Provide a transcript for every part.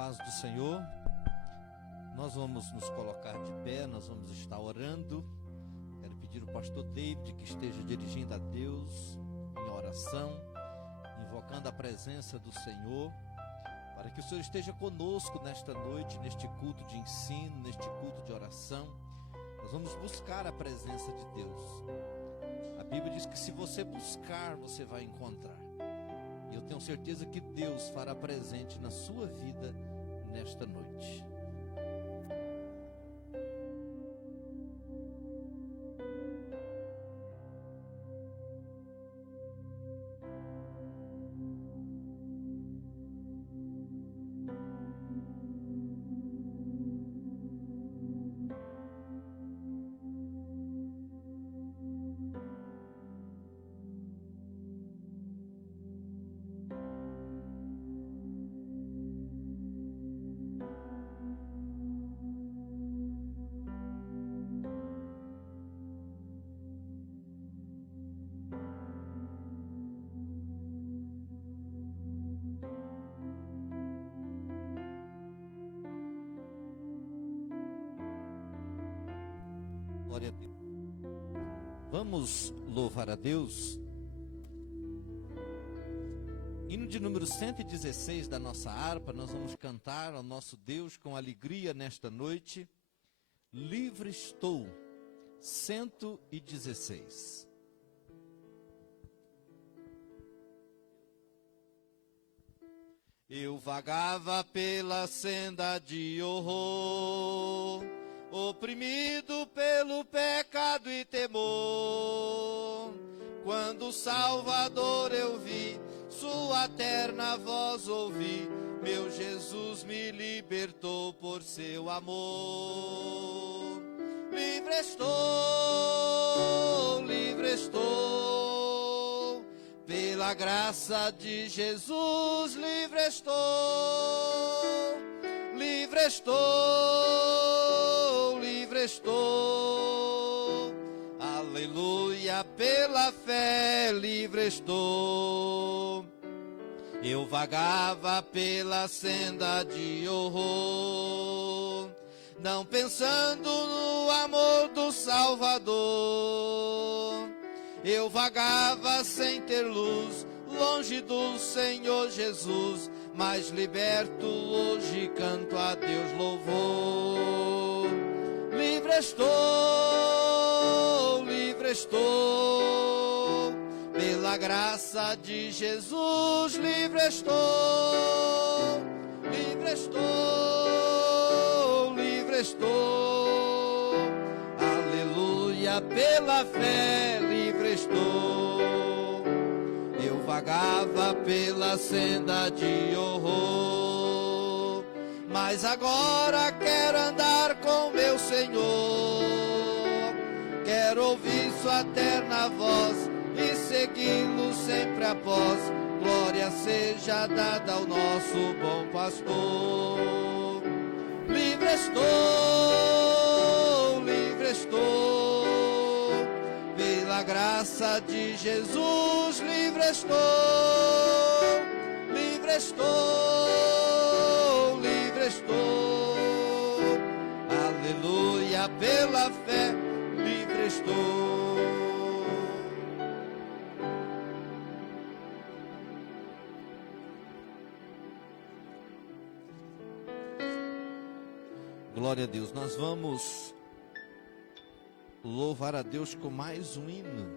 paz do Senhor. Nós vamos nos colocar de pé, nós vamos estar orando. Quero pedir ao pastor David que esteja dirigindo a Deus em oração, invocando a presença do Senhor, para que o Senhor esteja conosco nesta noite, neste culto de ensino, neste culto de oração. Nós vamos buscar a presença de Deus. A Bíblia diz que se você buscar, você vai encontrar. E eu tenho certeza que Deus fará presente na sua vida nesta noite. Glória a Deus. Vamos louvar a Deus. Hino de número 116 da nossa harpa, nós vamos cantar ao nosso Deus com alegria nesta noite. Livre estou, 116. Eu vagava pela senda de horror, oprimido pelo pecado e temor. Quando o Salvador eu vi, sua terna voz ouvi, meu Jesus me libertou por seu amor. Livre estou, pela graça de Jesus, livre estou, livre estou, livre estou, aleluia, pela fé, livre estou. Eu vagava pela senda de horror, não pensando no amor do Salvador. Eu vagava sem ter luz, longe do Senhor Jesus, mas liberto hoje canto a Deus louvor. Livre estou, pela graça de Jesus, livre estou, livre estou, livre estou, aleluia, pela fé, livre estou. Eu vagava pela senda de horror, mas agora quero andar com meu Senhor. Quero ouvir sua terna voz e segui-lo sempre após. Glória seja dada ao nosso bom pastor. Livre estou, pela graça de Jesus, livre estou, livre estou, livre estou, aleluia, pela fé, livre estou. Glória a Deus. Nós vamos louvar a Deus com mais um hino.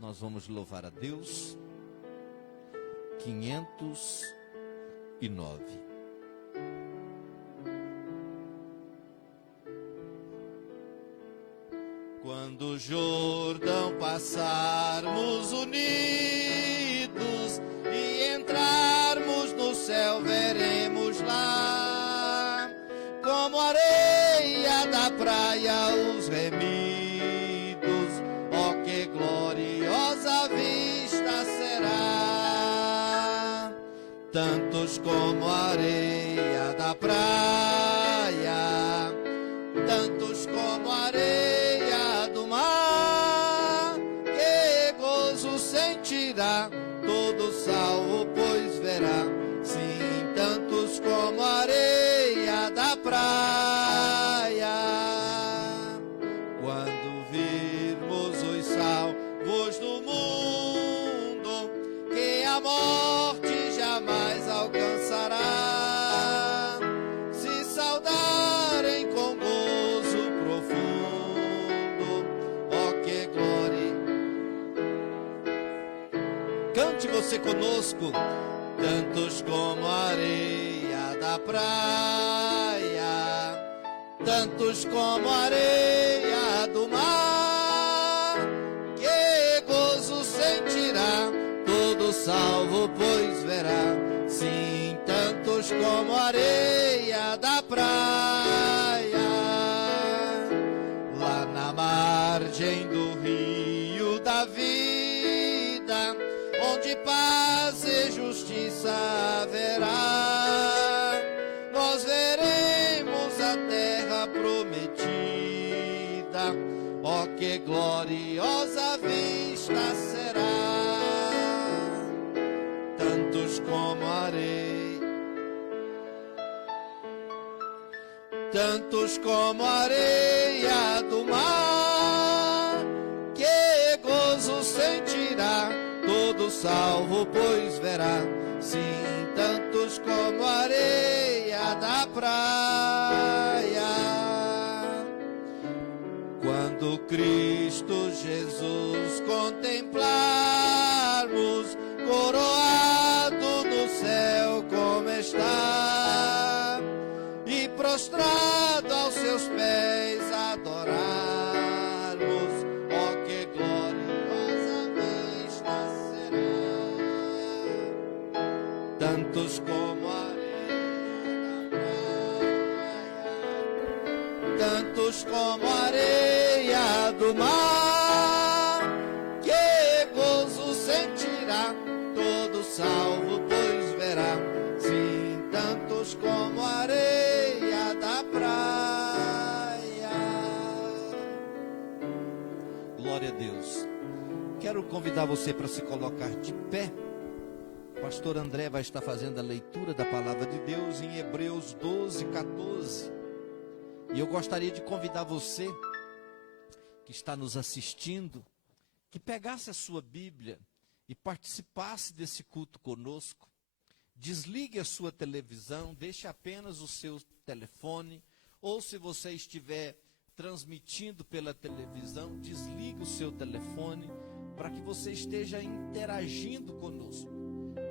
Nós vamos louvar a Deus. 509. Quando o Jordão passarmos unidos e entrarmos no céu, veremos lá, como areia da praia, os remidos. Oh, que gloriosa vista será! Tantos como a areia da praia, tantos como a areia Cante você conosco. Tantos como a areia da praia, tantos como a areia do mar, que gozo sentirá todo salvo, pois verá. Sim, tantos como a areia da praia, lá na margem do rio da vida, onde paz e justiça haverá, nós veremos a terra prometida. Ó, que gloriosa vista será! Tantos como a areia, tantos como a areia do mar, que gozo sentirá todo salvo, pois verá. Sim, tantos como a areia da praia. Quando Cristo Jesus contemplarmos, coroado no céu como está, e prostrado aos seus pés adorarmos, ó, que gloriosa vista será. Tantos como a areia da praia, tantos como a areia do mar, que gozo sentirá todo salvo, pois verá. Sim, tantos como a areia da praia. Glória a Deus. Quero convidar você para se colocar de pé. O pastor André vai estar fazendo a leitura da palavra de Deus em Hebreus 12, 14. E eu gostaria de convidar você que está nos assistindo, que pegasse a sua Bíblia e participasse desse culto conosco. Desligue a sua televisão, deixe apenas o seu telefone, ou se você estiver transmitindo pela televisão, desligue o seu telefone para que você esteja interagindo conosco.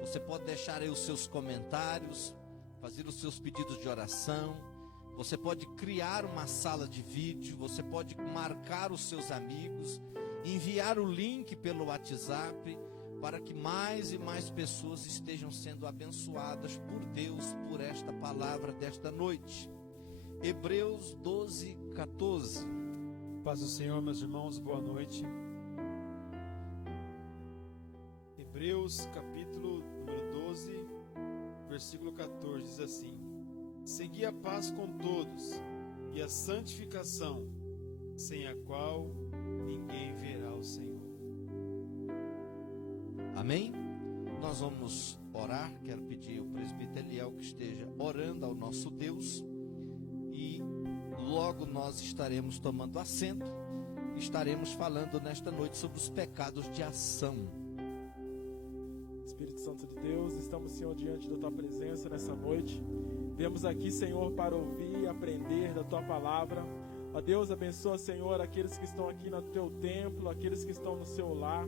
Você pode deixar aí os seus comentários, fazer os seus pedidos de oração, você pode criar uma sala de vídeo, você pode marcar os seus amigos, enviar o link pelo WhatsApp, para que mais e mais pessoas estejam sendo abençoadas por Deus, por esta palavra desta noite. Hebreus 12, 14. Paz do Senhor, meus irmãos, boa noite. Hebreus capítulo número 12, versículo 14, diz assim: segui a paz com todos e a santificação, sem a qual ninguém verá o Senhor. Amém? Nós vamos orar. Quero pedir ao presbítero Eliel que esteja orando ao nosso Deus, e logo nós estaremos tomando assento, estaremos falando nesta noite sobre os pecados de ação. Espírito Santo de Deus, estamos, Senhor, diante da Tua presença nessa noite. Viemos aqui, Senhor, para ouvir e aprender da Tua palavra. Ó Deus, abençoa, Senhor, aqueles que estão aqui no Teu templo, aqueles que estão no seu lar.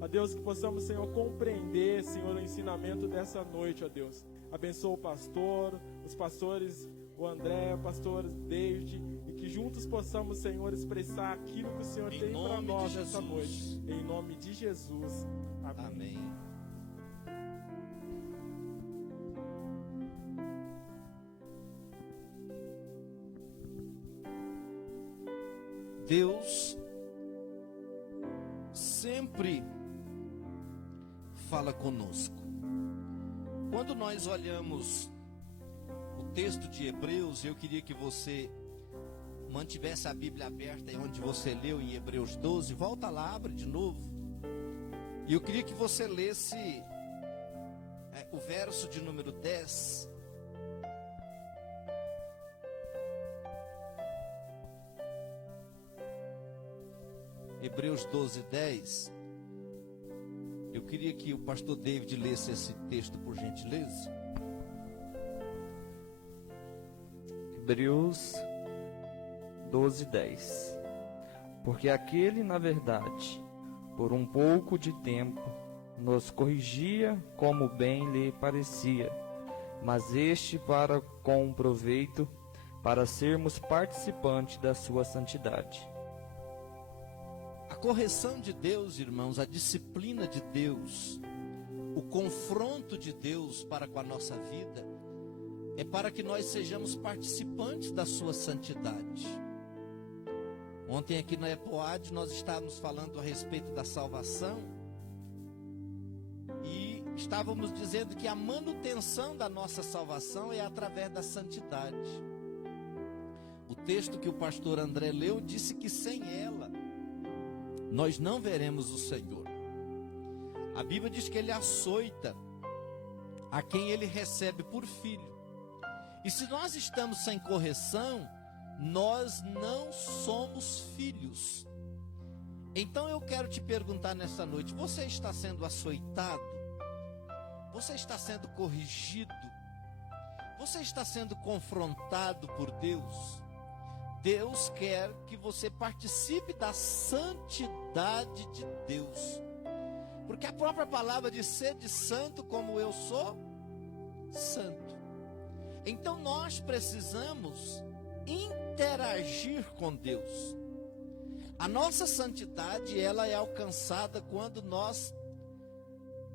Ó Deus, que possamos, Senhor, compreender, Senhor, o ensinamento dessa noite, ó Deus. Abençoa o pastor, os pastores, o André, o pastor David, e que juntos possamos, Senhor, expressar aquilo que o Senhor tem para nós nessa noite. Em nome de Jesus. Amém. Amém. Deus sempre fala conosco. Quando nós olhamos o texto de Hebreus, eu queria que você mantivesse a Bíblia aberta aí onde você leu em Hebreus 12, volta lá, abre de novo. E eu queria que você lesse o verso de número 10. Hebreus 12, 10. Eu queria que o pastor David lesse esse texto, por gentileza. Hebreus 12, 10. Porque aquele, na verdade, por um pouco de tempo, nos corrigia como bem lhe parecia, mas este para com proveito, para sermos participantes da sua santidade. A correção de Deus, irmãos, a disciplina de Deus, o confronto de Deus para com a nossa vida, é para que nós sejamos participantes da sua santidade. Ontem aqui na EPOAD nós estávamos falando a respeito da salvação e estávamos dizendo que a manutenção da nossa salvação é através da santidade. O texto que o pastor André leu disse que sem ela nós não veremos o Senhor. A Bíblia diz que ele açoita a quem ele recebe por filho. E se nós estamos sem correção, nós não somos filhos. Então eu quero te perguntar nessa noite: você está sendo açoitado? Você está sendo corrigido? Você está sendo confrontado por Deus? Deus quer que você participe da santidade de Deus. Porque a própria palavra diz: sede santo como eu sou santo. Então nós precisamos interagir com Deus. A nossa santidade, ela é alcançada quando nós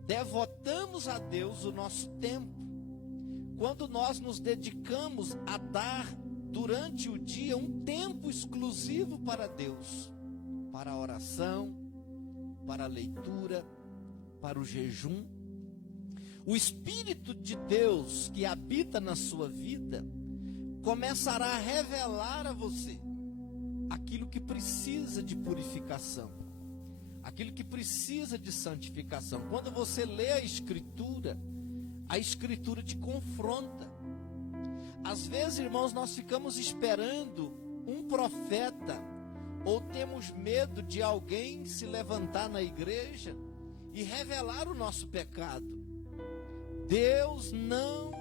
devotamos a Deus o nosso tempo. Quando nós nos dedicamos a dar durante o dia um tempo exclusivo para Deus, para a oração, para a leitura, para o jejum. O Espírito de Deus que habita na sua vida começará a revelar a você aquilo que precisa de purificação, aquilo que precisa de santificação. Quando você lê a Escritura te confronta. Às vezes, irmãos, nós ficamos esperando um profeta, ou temos medo de alguém se levantar na igreja e revelar o nosso pecado. Deus não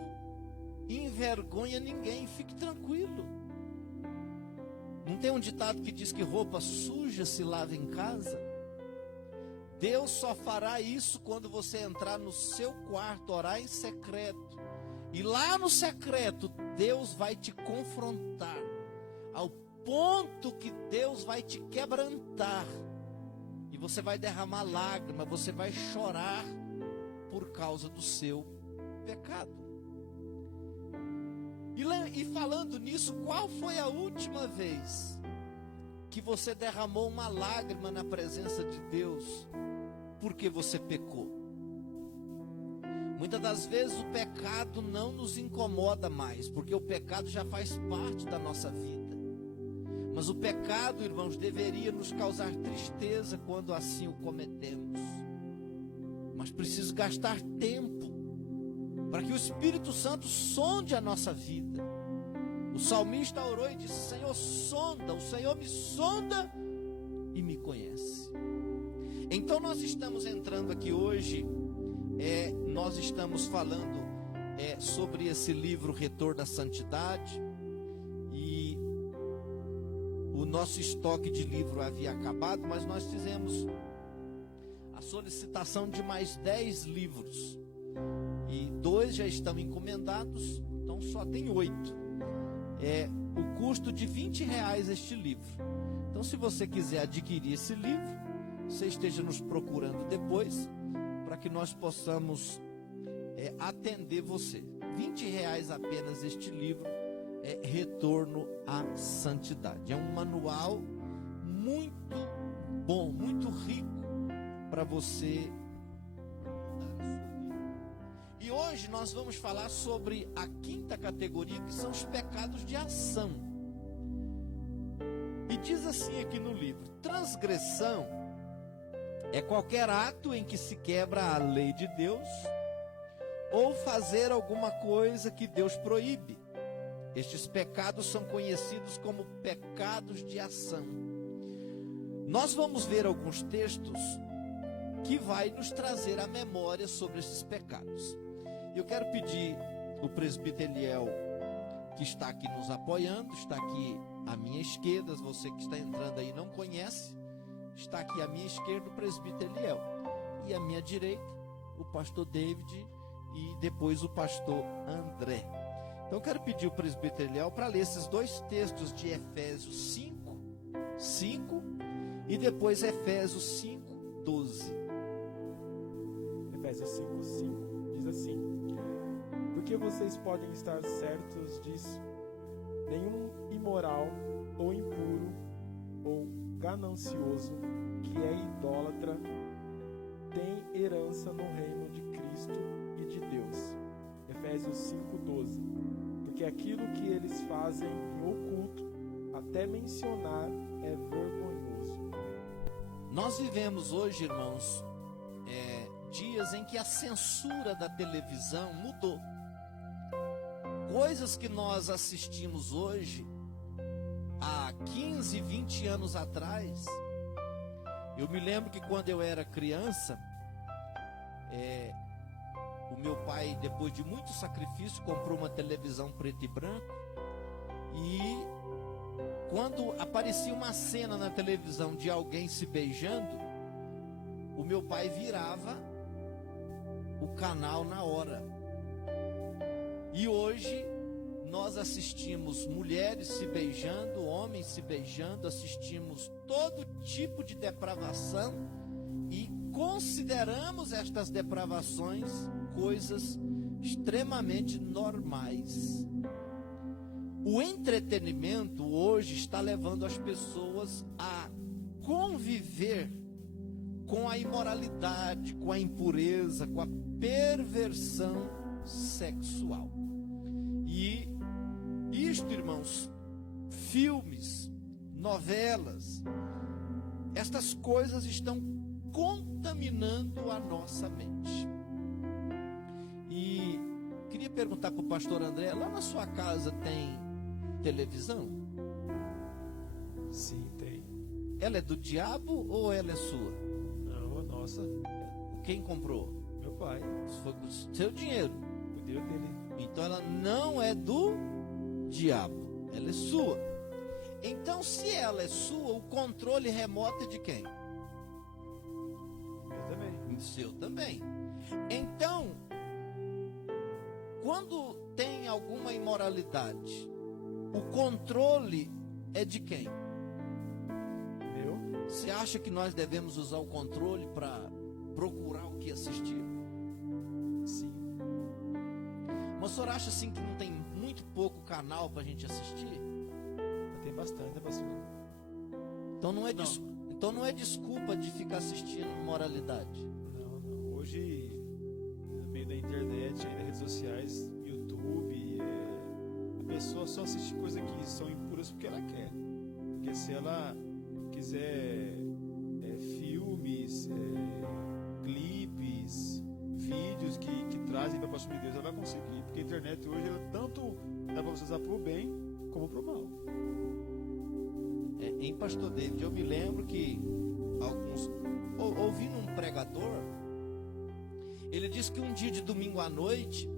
envergonha ninguém, fique tranquilo. Não tem um ditado que diz que roupa suja se lava em casa? Deus só fará isso quando você entrar no seu quarto, orar em secreto. E lá no secreto, Deus vai te confrontar, ao ponto que Deus vai te quebrantar. E você vai derramar lágrimas, você vai chorar por causa do seu pecado. E falando nisso, qual foi a última vez que você derramou uma lágrima na presença de Deus porque você pecou? Muitas das vezes o pecado não nos incomoda mais, porque o pecado já faz parte da nossa vida. Mas o pecado, irmãos, deveria nos causar tristeza quando assim o cometemos. Mas preciso gastar tempo para que o Espírito Santo sonde a nossa vida. O salmista orou e disse: Senhor, sonda, o Senhor me sonda e me conhece. Então nós estamos entrando aqui hoje, nós estamos falando sobre esse livro Retorno à Santidade, e o nosso estoque de livro havia acabado, mas nós fizemos a solicitação de mais 10 livros, e 2 já estão encomendados, então só tem 8. O custo de R$20 este livro. Então, se você quiser adquirir esse livro, você esteja nos procurando depois, para que nós possamos atender você. R$20 apenas este livro, Retorno à Santidade. É um manual muito bom, muito rico para você. E hoje nós vamos falar sobre a 5ª categoria, que são os pecados de ação. E diz assim aqui no livro: transgressão é qualquer ato em que se quebra a lei de Deus ou fazer alguma coisa que Deus proíbe. Estes pecados são conhecidos como pecados de ação. Nós vamos ver alguns textos que vai nos trazer a memória sobre esses pecados. Eu quero pedir o presbítero Eliel, que está aqui nos apoiando, está aqui à minha esquerda, você que está entrando aí não conhece, está aqui à minha esquerda o presbítero Eliel. e à minha direita o pastor David e depois o pastor André. Então eu quero pedir o presbítero Eliel para ler esses dois textos de Efésios 5 e depois Efésios 5:12. Efésios 5:5 diz assim: porque vocês podem estar certos disso, nenhum imoral ou impuro ou ganancioso que é idólatra tem herança no reino de Cristo e de Deus. Efésios 5:12. Porque aquilo que eles fazem em oculto, até mencionar, é vergonhoso. Nós vivemos hoje, irmãos, dias em que a censura da televisão mudou. Coisas que nós assistimos hoje, há 15, 20 anos atrás, eu me lembro que quando eu era criança, o meu pai, depois de muito sacrifício, comprou uma televisão preto e branco, e quando aparecia uma cena na televisão de alguém se beijando, o meu pai virava o canal na hora. E hoje nós assistimos mulheres se beijando, homens se beijando, assistimos todo tipo de depravação e consideramos estas depravações coisas extremamente normais. O entretenimento hoje está levando as pessoas a conviver com a imoralidade, com a impureza, com a perversão sexual. E isto, irmãos, filmes, novelas, estas coisas estão contaminando a nossa mente. E queria perguntar para o pastor André, lá na sua casa tem televisão? Sim, tem. Ela é do diabo ou ela é sua? Não, a nossa. Quem comprou? Meu pai. Isso foi com o seu dinheiro. O dinheiro dele. Então ela não é do diabo, ela é sua. Então, se ela é sua, o controle remoto é de quem? Meu também. Seu também. Então, quando tem alguma imoralidade, o controle é de quem? Meu? Você acha que nós devemos usar o controle para procurar o que assistir? Sim. Mas o senhor acha assim que não tem muito pouco canal para a gente assistir? Tem bastante, né, pastor? Então não é desculpa de ficar assistindo moralidade. Não. Hoje, no meio da internet, aí, das redes sociais, YouTube, a pessoa só assiste coisas que são impuras porque ela quer. Porque se ela quiser filmes, clipes, vídeos que trazem para a próxima de Deus, ela vai conseguir. Porque a internet hoje, ela tanto dá para você usar para o bem como para o mal. Em Pastor David, eu me lembro que ouvindo um pregador, ele disse que um dia de domingo à noite,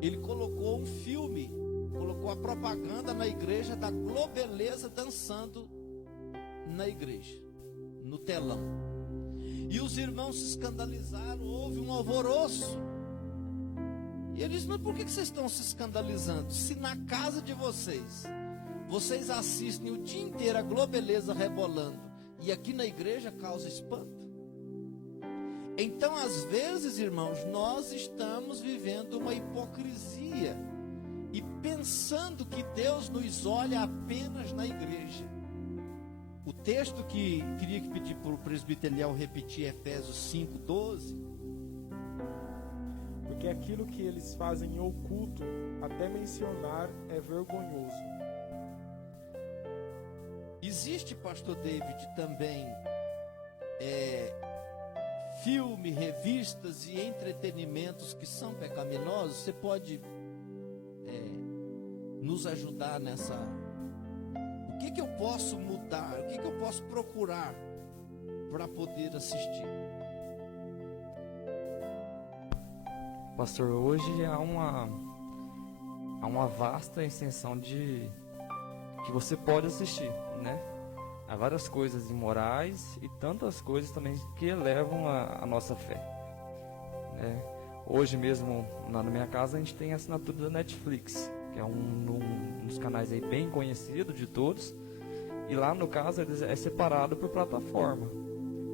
ele colocou um filme, colocou a propaganda na igreja da Globeleza dançando na igreja, no telão. E os irmãos se escandalizaram, houve um alvoroço. E ele disse, mas por que vocês estão se escandalizando? Se na casa de vocês assistem o dia inteiro a Globeleza rebolando, e aqui na igreja causa espanto. Então, às vezes, irmãos, nós estamos vivendo uma hipocrisia e pensando que Deus nos olha apenas na igreja. O texto que queria pedir para o presbítero Eliel repetir, Efésios 5:12. Porque aquilo que eles fazem em oculto, até mencionar, é vergonhoso. Existe, pastor David, também filme, revistas e entretenimentos que são pecaminosos? Você pode nos ajudar nessa? O que eu posso mudar? O que eu posso procurar para poder assistir? Pastor, hoje há uma vasta extensão de que você pode assistir, né? há várias coisas imorais e tantas coisas também que elevam a nossa fé, né? Hoje mesmo, lá na minha casa, a gente tem a assinatura da Netflix, que é um dos canais aí bem conhecido de todos. E lá, no caso, é separado por plataforma.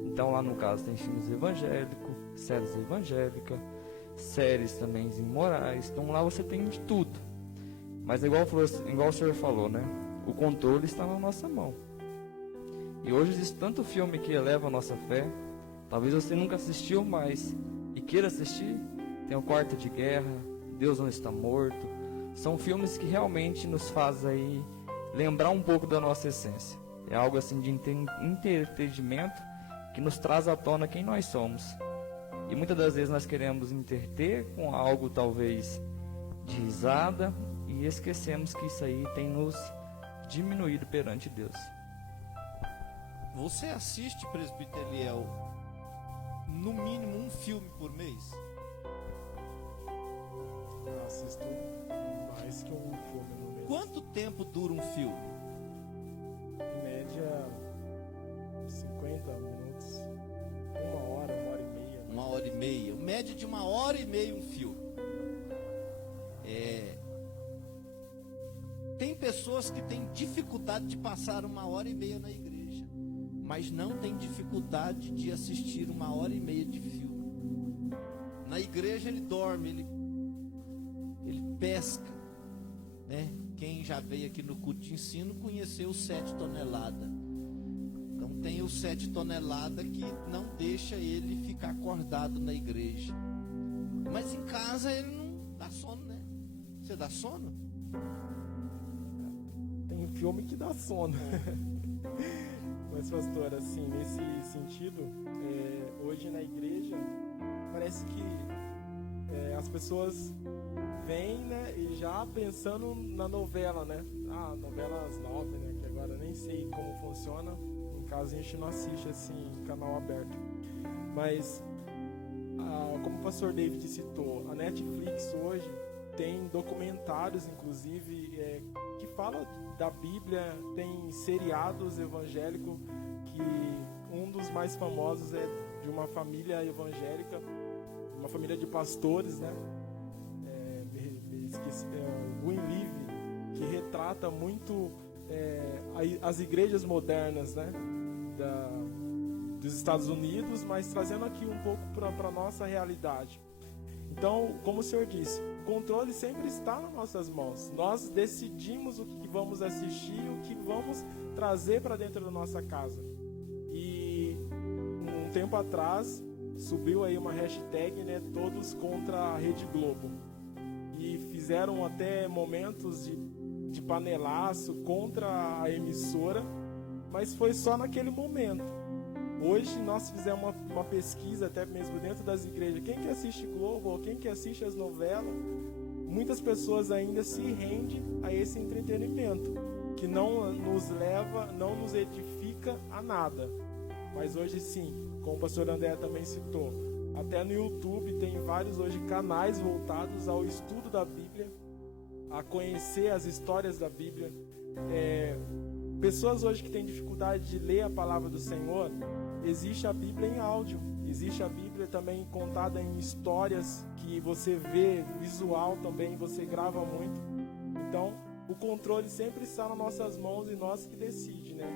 Então, lá no caso, tem filmes evangélicos, séries evangélicas, séries também imorais. Então, lá você tem de tudo. Mas, igual o senhor falou, né? O controle está na nossa mão. E hoje existe tanto filme que eleva a nossa fé. Talvez você nunca assistiu, mas e queira assistir. Tem o Quarto de Guerra, Deus Não Está Morto. São filmes que realmente nos fazem aí lembrar um pouco da nossa essência. É algo assim de entretenimento que nos traz à tona quem nós somos. E muitas das vezes nós queremos entreter com algo talvez de risada e esquecemos que isso aí tem nos diminuído perante Deus. Você assiste, presbítero Eliel, no mínimo um filme por mês? Eu assisto mais que um filme no mês. Quanto tempo dura um filme? Em média, 50 minutos, uma hora e meia. Uma hora e meia. Média de uma hora e meia um filme. Tem pessoas que têm dificuldade de passar uma hora e meia na igreja, mas não tem dificuldade de assistir uma hora e meia de filme. Na igreja ele dorme, ele pesca, né? Quem já veio aqui no culto de ensino conheceu o 7 toneladas. Então tem o 7 toneladas que não deixa ele ficar acordado na igreja. Mas em casa ele não dá sono, né? Você dá sono? Tem filme que dá sono. Mas, pastor, assim, nesse sentido, hoje na igreja, parece que as pessoas vêm, né, e já pensando na novela, né? Novelas 9, né? Que agora nem sei como funciona. Em casa a gente não assiste, assim, canal aberto. Mas, como o pastor David citou, a Netflix hoje tem documentários, inclusive, que falam da Bíblia, tem seriados evangélicos, que um dos mais famosos é de uma família evangélica, uma família de pastores, né? Me esqueci, o Greenleaf, que retrata muito as igrejas modernas, né? Dos Estados Unidos, mas trazendo aqui um pouco para a nossa realidade. Então, como o senhor disse, o controle sempre está nas nossas mãos. Nós decidimos o que vamos assistir, o que vamos trazer para dentro da nossa casa. E um tempo atrás subiu aí uma hashtag, né, todos contra a Rede Globo. E fizeram até momentos de panelaço contra a emissora, mas foi só naquele momento. Hoje nós fizemos uma pesquisa, até mesmo dentro das igrejas, quem que assiste Globo, ou quem que assiste as novelas, muitas pessoas ainda se rendem a esse entretenimento, que não nos leva, não nos edifica a nada. Mas hoje sim, como o pastor André também citou, até no YouTube tem vários hoje canais voltados ao estudo da Bíblia, a conhecer as histórias da Bíblia. Pessoas hoje que têm dificuldade de ler a palavra do Senhor, existe a Bíblia em áudio, existe a Bíblia também contada em histórias que você vê, visual também, você grava muito. Então, o controle sempre está nas nossas mãos e nós que decidimos, né?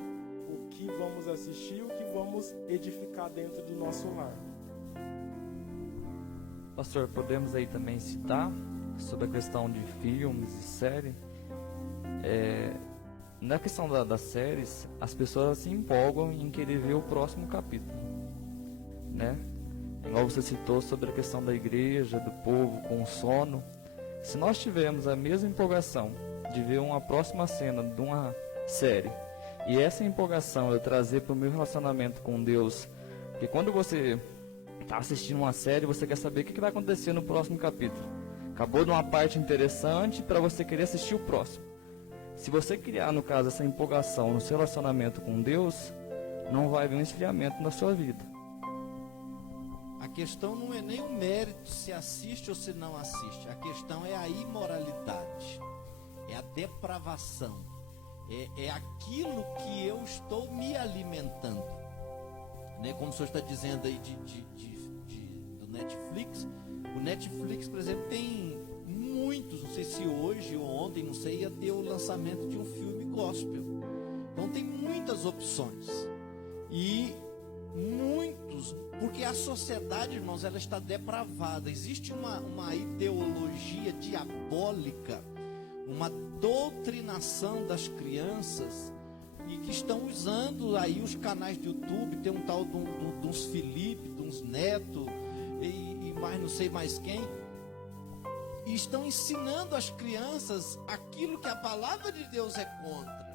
O que vamos assistir, o que vamos edificar dentro do nosso lar. Pastor, podemos aí também citar sobre a questão de filmes e séries. Na questão das séries, as pessoas se empolgam em querer ver o próximo capítulo, né? Igual você citou sobre a questão da igreja, do povo com sono. Se nós tivermos a mesma empolgação de ver uma próxima cena de uma série, e essa empolgação eu trazer para o meu relacionamento com Deus, porque quando você está assistindo uma série, você quer saber o que vai acontecer no próximo capítulo. Acabou de uma parte interessante para você querer assistir o próximo. Se você criar, no caso, essa empolgação no seu relacionamento com Deus, não vai haver um esfriamento na sua vida. A questão não é nem o mérito se assiste ou se não assiste. A questão é a imoralidade, é a depravação, é aquilo que eu estou me alimentando. Né? Como o senhor está dizendo aí do Netflix. O Netflix, por exemplo, tem muitos, não sei se hoje ou ontem, não sei, ia ter o lançamento de um filme gospel. Então tem muitas opções. E muitos, porque a sociedade, irmãos, ela está depravada. Existe uma ideologia diabólica, uma doutrinação das crianças, e que estão usando aí os canais de YouTube. Tem um tal de uns Felipe, de uns Neto, e mais não sei mais quem, e estão ensinando às crianças aquilo que a palavra de Deus é contra.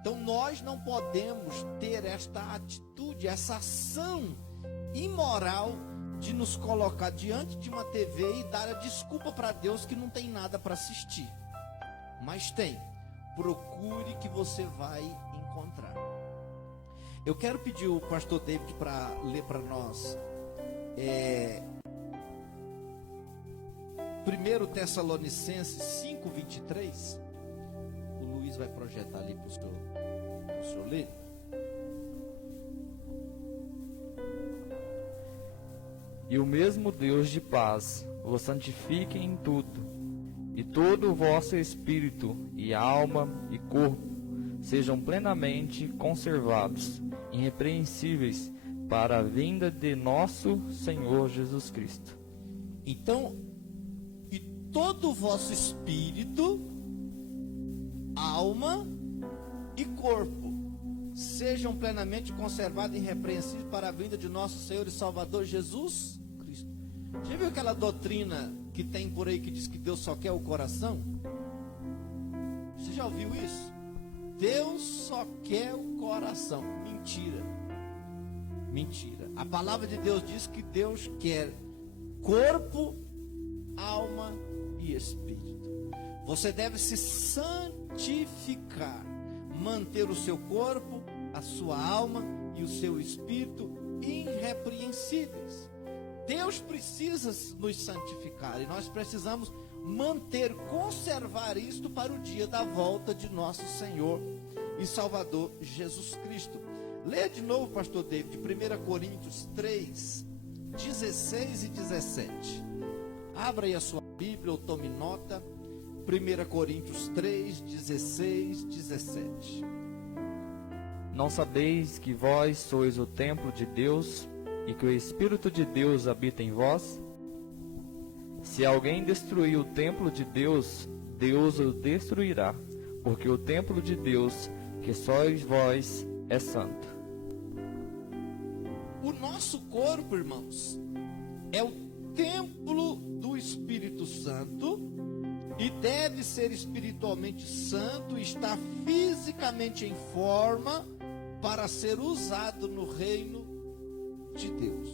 Então nós não podemos ter esta atitude, essa ação imoral de nos colocar diante de uma TV e dar a desculpa para Deus que não tem nada para assistir. Mas tem. Procure que você vai encontrar. Eu quero pedir o pastor David para ler para nós 1 Tessalonicenses 5:23. O Luiz vai projetar ali para o senhor ler. E o mesmo Deus de paz vos santifique em tudo, e todo o vosso espírito, e alma, e corpo, sejam plenamente conservados, irrepreensíveis, para a vinda de nosso Senhor Jesus Cristo. Então, e todo o vosso espírito, alma e corpo sejam plenamente conservados e irrepreensíveis para a vinda de nosso Senhor e Salvador Jesus Cristo. Já viu aquela doutrina que tem por aí que diz que Deus só quer o coração? Você já ouviu isso? Deus só quer o coração. Mentira. Mentira. A palavra de Deus diz que Deus quer corpo, alma e espírito. Você deve se santificar, manter o seu corpo, a sua alma e o seu espírito irrepreensíveis. Deus precisa nos santificar e nós precisamos manter, conservar isto para o dia da volta de nosso Senhor e Salvador Jesus Cristo. Leia de novo, pastor David, 1 Coríntios 3, 16 e 17. Abra aí a sua Bíblia ou tome nota. 1 Coríntios 3, 16, 17. Não sabeis que vós sois o templo de Deus e que o Espírito de Deus habita em vós? Se alguém destruir o templo de Deus, Deus o destruirá, porque o templo de Deus, que sois vós, é santo. O nosso corpo, irmãos, é o templo do Espírito Santo e deve ser espiritualmente santo e estar fisicamente em forma para ser usado no reino de Deus.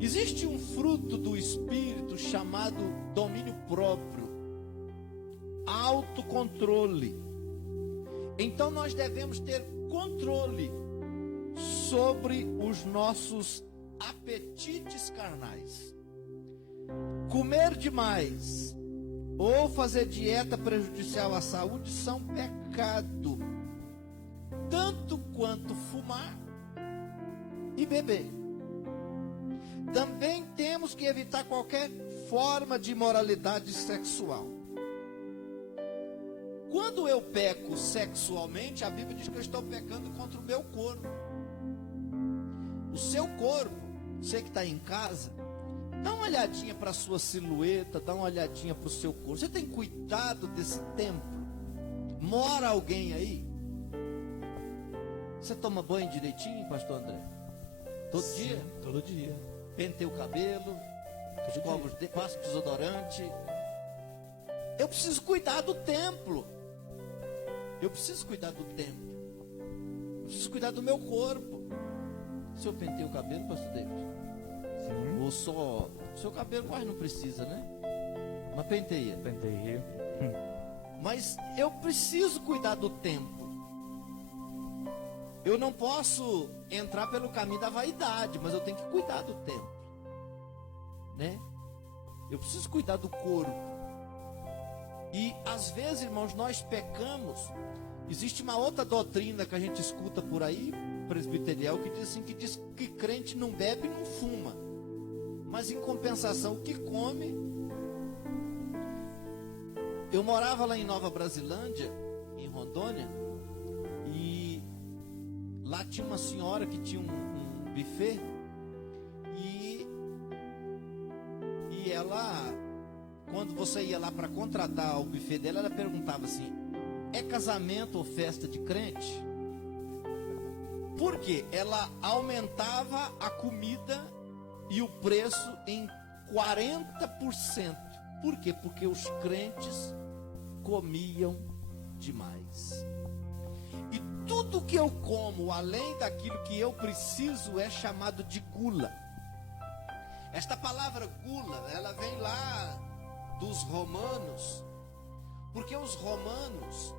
Existe um fruto do Espírito chamado domínio próprio, autocontrole. Então nós devemos ter controle sobre os nossos apetites carnais. Comer demais ou fazer dieta prejudicial à saúde são pecado, tanto quanto fumar e beber. Também temos que evitar qualquer forma de imoralidade sexual. Quando eu peco sexualmente, a Bíblia diz que eu estou pecando contra o meu corpo. O seu corpo, você que está em casa, dá uma olhadinha para a sua silhueta, dá uma olhadinha para o seu corpo. Você tem cuidado desse templo? Mora alguém aí? Você toma banho direitinho, pastor André? Todo dia? Todo dia. Penteia o cabelo, escova, passa desodorante. Eu preciso cuidar do templo. Eu preciso cuidar do templo. Eu preciso cuidar do meu corpo. Se eu penteio o cabelo, pastor David? Sim. Ou só... Seu cabelo quase não precisa, né? Mas penteia. Penteio. Mas eu preciso cuidar do templo. Eu não posso entrar pelo caminho da vaidade, mas eu tenho que cuidar do templo, né? Eu preciso cuidar do corpo. E às vezes, irmãos, nós pecamos. Existe uma outra doutrina que a gente escuta por aí, presbiterial, que diz que crente não bebe e não fuma. Mas em compensação, o que come. Eu morava lá em Nova Brasilândia, em Rondônia, e lá tinha uma senhora que tinha um buffet, e ela, quando você ia lá para contratar o buffet dela, ela perguntava assim: é casamento ou festa de crente? Porque ela aumentava a comida e o preço em 40%. Por quê? Porque os crentes comiam demais. E tudo que eu como, além daquilo que eu preciso, é chamado de gula. Esta palavra gula, ela vem lá dos romanos, porque os romanos,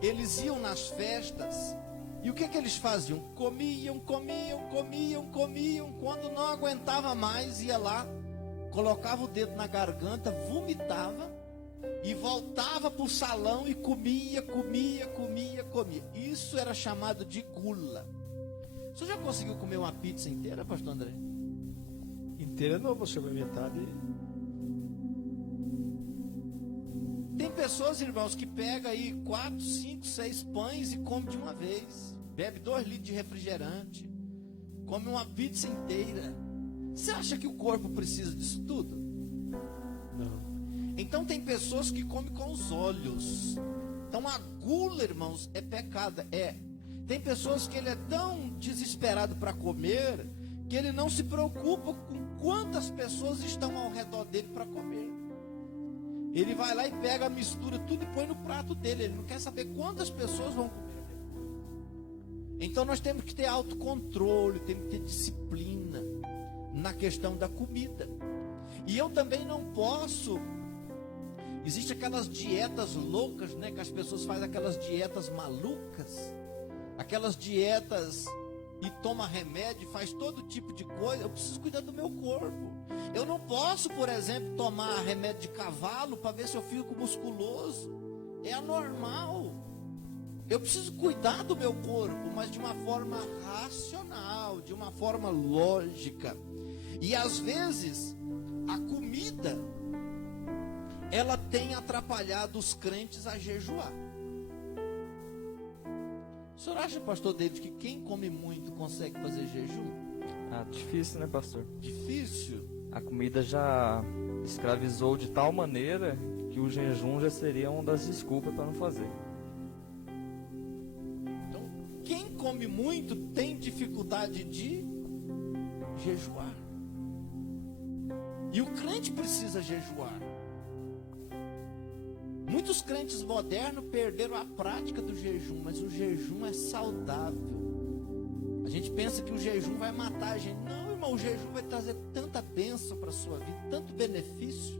eles iam nas festas, e o que eles faziam? Comiam. Quando não aguentava mais, ia lá, colocava o dedo na garganta, vomitava, e voltava para o salão e comia. Isso era chamado de gula. Você já conseguiu comer uma pizza inteira, pastor André? Inteira não, você vai metade. Tem pessoas, irmãos, que pega aí 4, 5, 6 pães e come de uma vez. Bebe 2 litros de refrigerante. Come uma pizza inteira. Você acha que o corpo precisa disso tudo? Não. Então tem pessoas que comem com os olhos. Então a gula, irmãos, é pecado. Tem pessoas que ele é tão desesperado para comer que ele não se preocupa com quantas pessoas estão ao redor dele para comer. Ele vai lá e pega, mistura tudo e põe no prato dele. Ele não quer saber quantas pessoas vão comer. Então nós temos que ter autocontrole, temos que ter disciplina na questão da comida. E eu também não posso. Existem aquelas dietas loucas, né? Que as pessoas fazem aquelas dietas malucas, aquelas dietas e toma remédio, faz todo tipo de coisa. Eu preciso cuidar do meu corpo. Eu não posso, por exemplo, tomar remédio de cavalo para ver se eu fico musculoso. É anormal. Eu preciso cuidar do meu corpo, mas de uma forma racional, de uma forma lógica. E às vezes a comida, ela tem atrapalhado os crentes a jejuar. O senhor acha, pastor David, que quem come muito consegue fazer jejum? Difícil, né, pastor? Difícil. A comida já escravizou de tal maneira que o jejum já seria uma das desculpas para não fazer. Então, quem come muito tem dificuldade de jejuar. E o crente precisa jejuar. Muitos crentes modernos perderam a prática do jejum, mas o jejum é saudável. A gente pensa que o jejum vai matar a gente. Não, irmão, o jejum vai trazer tanta bênção para a sua vida, tanto benefício.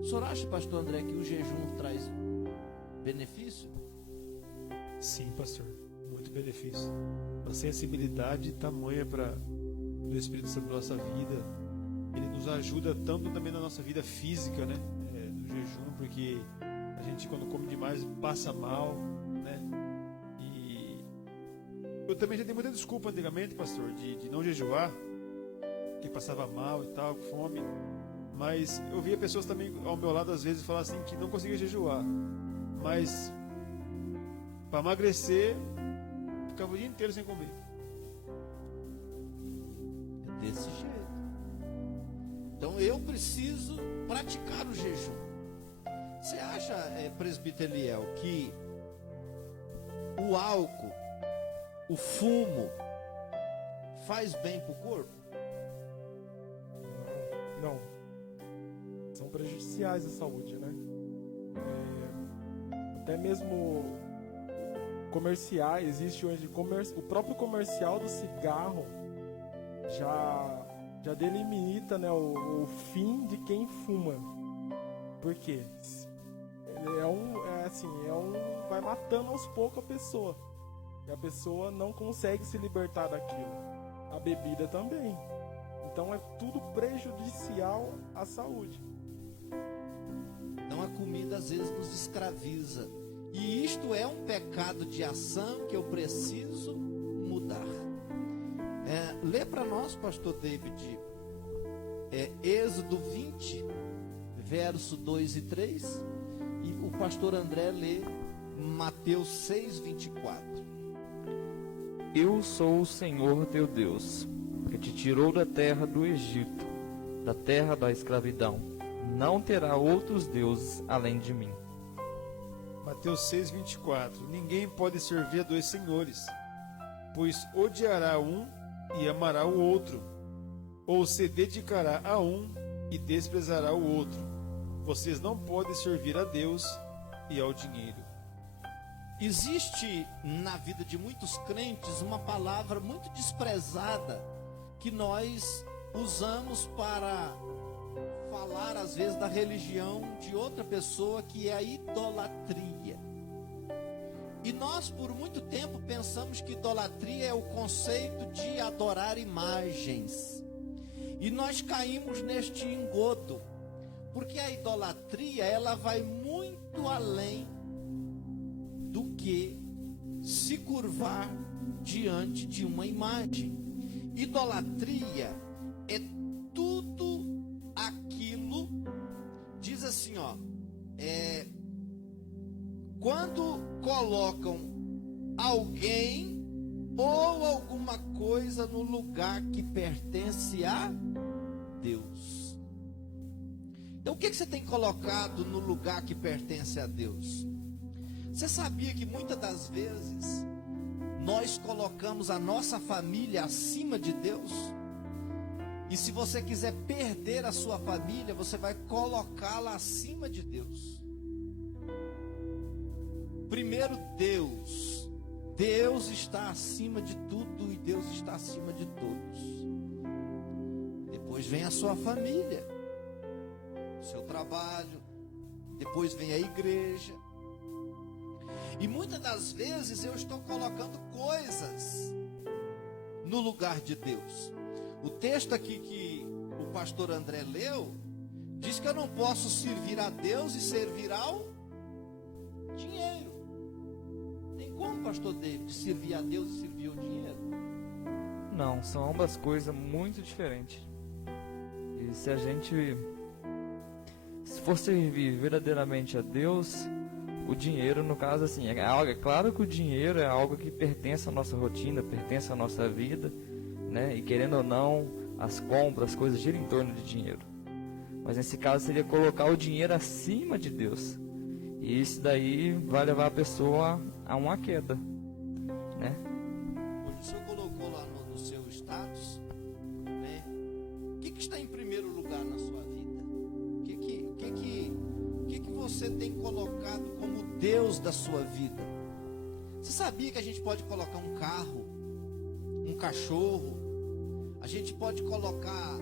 O senhor acha, pastor André, que o jejum traz benefício? Sim, pastor, muito benefício. Uma sensibilidade tamanha para o Espírito Santo na nossa vida. Ele nos ajuda tanto também na nossa vida física, né? No jejum, porque a gente quando come demais passa mal, né? E eu também já dei muita desculpa antigamente, pastor, de não jejuar, que passava mal e tal, com fome. Mas eu via pessoas também ao meu lado às vezes falar assim que não conseguia jejuar, mas para emagrecer ficava o dia inteiro sem comer. É desse jeito. Então eu preciso praticar o jejum. Você acha, presbítero Eliel, que o álcool, o fumo, faz bem para o corpo? Não. São prejudiciais à saúde, né? Até mesmo comerciais, existe hoje o próprio comercial do cigarro já delimita, né, o fim de quem fuma. Por quê? Vai matando aos poucos a pessoa. E a pessoa não consegue se libertar daquilo. A bebida também. Então é tudo prejudicial à saúde. Então a comida às vezes nos escraviza. E isto é um pecado de ação que eu preciso mudar. Lê para nós, pastor David, Êxodo 20, verso 2 e 3. E o pastor André lê Mateus 6, 24. Eu sou o Senhor teu Deus, que te tirou da terra do Egito, da terra da escravidão. Não terá outros deuses além de mim. Mateus 6, 24. Ninguém pode servir a dois senhores, pois odiará um e amará o outro, ou se dedicará a um e desprezará o outro. Vocês não podem servir a Deus e ao dinheiro. Existe na vida de muitos crentes uma palavra muito desprezada que nós usamos para falar às vezes da religião de outra pessoa, que é a idolatria. E nós por muito tempo pensamos que idolatria é o conceito de adorar imagens. E nós caímos neste engodo, porque a idolatria ela vai muito além do que se curvar diante de uma imagem. Idolatria é tudo aquilo, diz assim, quando colocam alguém ou alguma coisa no lugar que pertence a Deus. Então o que você tem colocado no lugar que pertence a Deus? Você sabia que muitas das vezes nós colocamos a nossa família acima de Deus? E se você quiser perder a sua família, você vai colocá-la acima de Deus. Primeiro Deus. Deus está acima de tudo e Deus está acima de todos. Depois vem a sua família, o seu trabalho, depois vem a igreja. E muitas das vezes eu estou colocando coisas no lugar de Deus. O texto aqui que o pastor André leu, diz que eu não posso servir a Deus e servir ao dinheiro. Tem como, pastor David, servir a Deus e servir ao dinheiro? Não, são ambas coisas muito diferentes. E se for servir verdadeiramente a Deus, o dinheiro, no caso, assim, é claro que o dinheiro é algo que pertence à nossa rotina, pertence à nossa vida, né? E querendo ou não, as compras, as coisas giram em torno de dinheiro. Mas nesse caso seria colocar o dinheiro acima de Deus. E isso daí vai levar a pessoa a uma queda, né? O senhor colocou lá no seu status, né? O que está em primeiro lugar na sua vida? O que você tem colocado como Deus da sua vida? Você sabia que a gente pode colocar um carro, um cachorro, a gente pode colocar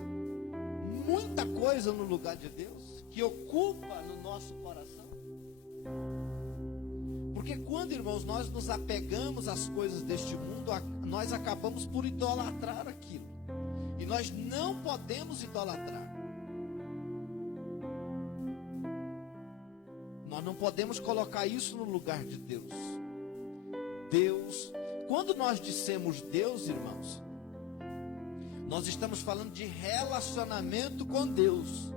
muita coisa no lugar de Deus, que ocupa no nosso coração? Porque quando, irmãos, nós nos apegamos às coisas deste mundo, nós acabamos por idolatrar aquilo. E nós não podemos idolatrar. Nós não podemos colocar isso no lugar de Deus. Deus, quando nós dissemos Deus, irmãos, nós estamos falando de relacionamento com Deus.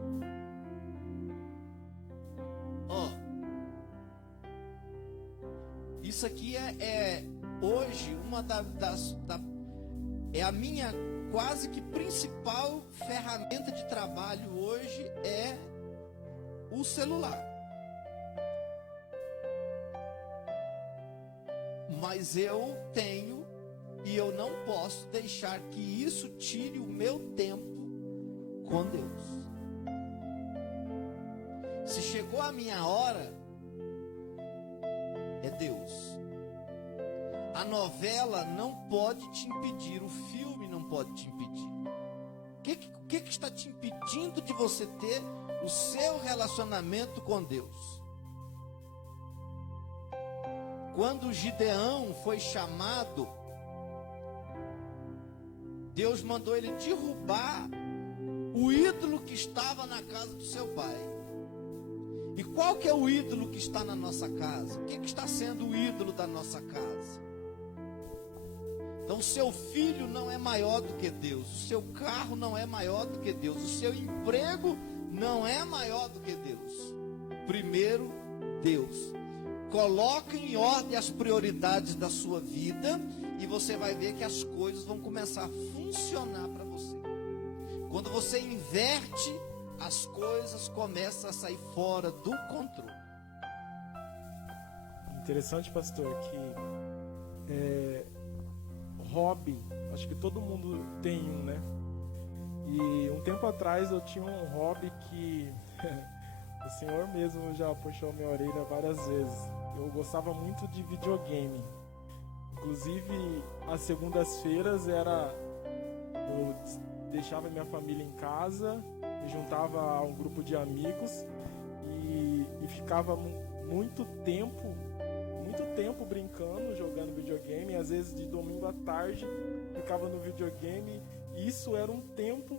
Isso aqui é hoje é a minha quase que principal ferramenta de trabalho hoje é o celular. Mas eu tenho e eu não posso deixar que isso tire o meu tempo com Deus. Se chegou a minha hora, é Deus. A novela não pode te impedir, o filme não pode te impedir. O que está te impedindo de você ter o seu relacionamento com Deus? Quando Gideão foi chamado, Deus mandou ele derrubar o ídolo que estava na casa do seu pai. E qual que é o ídolo que está na nossa casa? O que está sendo o ídolo da nossa casa? Então, o seu filho não é maior do que Deus, o seu carro não é maior do que Deus, o seu emprego não é maior do que Deus. Primeiro, Deus. Coloque em ordem as prioridades da sua vida e você vai ver que as coisas vão começar a funcionar para você. Quando você inverte, as coisas começam a sair fora do controle. Interessante, pastor, que hobby, acho que todo mundo tem um, né? E um tempo atrás eu tinha um hobby que o senhor mesmo já puxou minha orelha várias vezes. Eu gostava muito de videogame. Inclusive, às segundas-feiras eu deixava minha família em casa, me juntava a um grupo de amigos e ficava muito tempo brincando, jogando videogame. Às vezes de domingo à tarde ficava no videogame, e isso era um tempo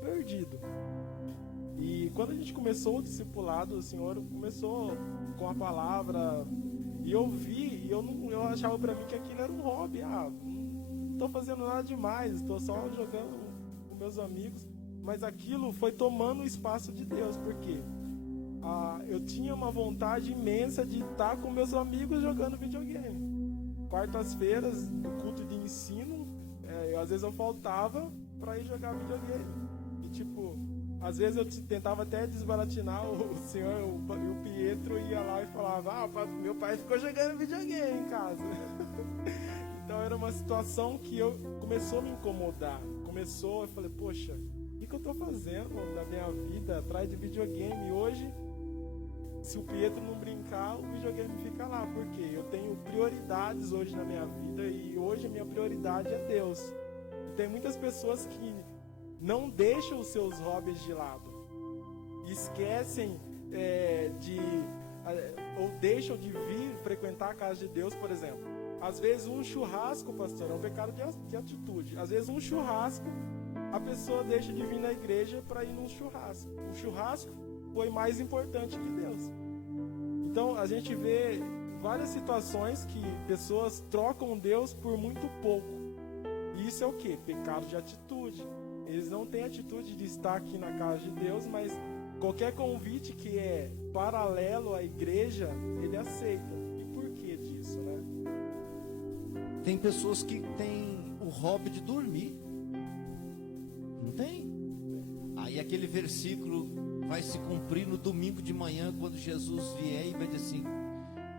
perdido. E quando a gente começou o discipulado, o Senhor começou com a palavra, e eu vi, e eu achava para mim que aquilo era um hobby. Não estou fazendo nada demais, estou só jogando com meus amigos. Mas aquilo foi tomando o espaço de Deus, porque eu tinha uma vontade imensa de estar com meus amigos jogando videogame. Quartas-feiras, no culto de ensino, às vezes eu faltava para ir jogar videogame. E às vezes eu tentava até desbaratinar o senhor, e o Pietro ia lá e falava: meu pai ficou jogando videogame em casa. Então era uma situação que começou a me incomodar. Eu falei: poxa, o que eu estou fazendo na minha vida atrás de videogame? E hoje, se o Pietro não brincar, o videogame fica lá. Porque eu tenho prioridades hoje na minha vida, e hoje a minha prioridade é Deus. E tem muitas pessoas que não deixam os seus hobbies de lado, esquecem ou deixam de vir frequentar a casa de Deus, por exemplo. Às vezes um churrasco, pastor, é um pecado de atitude. Às vezes um churrasco, a pessoa deixa de vir na igreja para ir num churrasco. O churrasco foi mais importante que Deus. Então a gente vê várias situações que pessoas trocam Deus por muito pouco. E isso é o quê? Pecado de atitude. Eles não têm atitude de estar aqui na casa de Deus, mas qualquer convite que é paralelo à igreja, ele aceita. E por que disso, né? Tem pessoas que têm o hobby de dormir. Não tem? Aí aquele versículo vai se cumprir no domingo de manhã, quando Jesus vier, e vai dizer assim,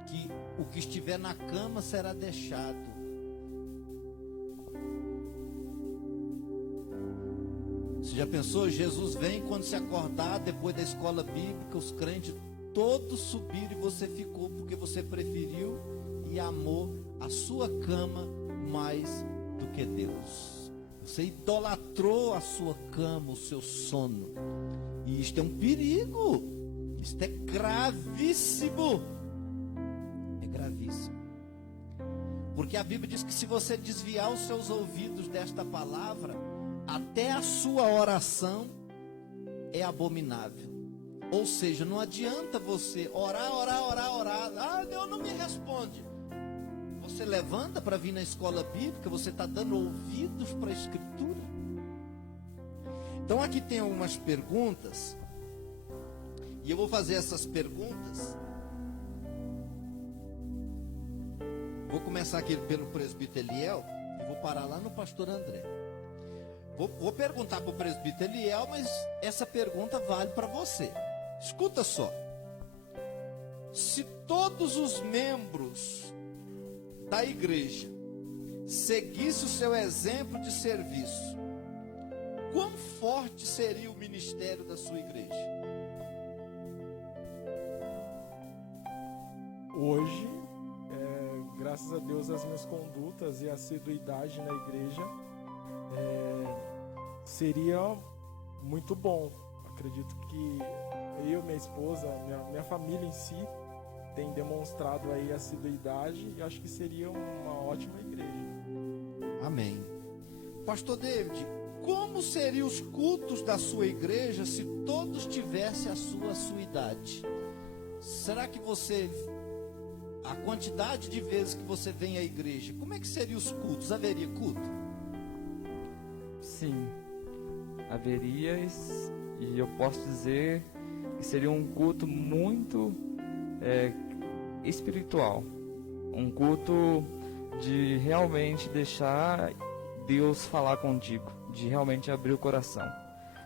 que o que estiver na cama será deixado. Você já pensou? Jesus vem, quando se acordar, depois da escola bíblica, os crentes todos subiram e você ficou, porque você preferiu e amou a sua cama mais do que Deus. Você idolatrou a sua cama, o seu sono. E isto é um perigo. Isto é gravíssimo. É gravíssimo. Porque a Bíblia diz que se você desviar os seus ouvidos desta palavra, até a sua oração é abominável. Ou seja, não adianta você orar. Deus não me responde. Você levanta para vir na escola bíblica, você está dando ouvidos para a Escritura. Então aqui tem algumas perguntas, e eu vou fazer essas perguntas. Vou começar aqui pelo presbítero Eliel e vou parar lá no pastor André. Vou perguntar para o presbítero Eliel, mas essa pergunta vale para você. Escuta só. Se todos os membros da igreja seguissem o seu exemplo de serviço, quão forte seria o ministério da sua igreja? Hoje, graças a Deus, as minhas condutas e a assiduidade na igreja seria muito bom. Acredito que eu, minha esposa, minha família em si tem demonstrado aí assiduidade, e acho que seria uma ótima igreja. Amém. Pastor David, como seriam os cultos da sua igreja se todos tivessem a sua idade? será que você, a quantidade de vezes que você vem à igreja, como é que seriam os cultos? Haveria culto? Sim, haveria, e eu posso dizer que seria um culto muito espiritual. Um culto de realmente deixar Deus falar contigo, de realmente abrir o coração.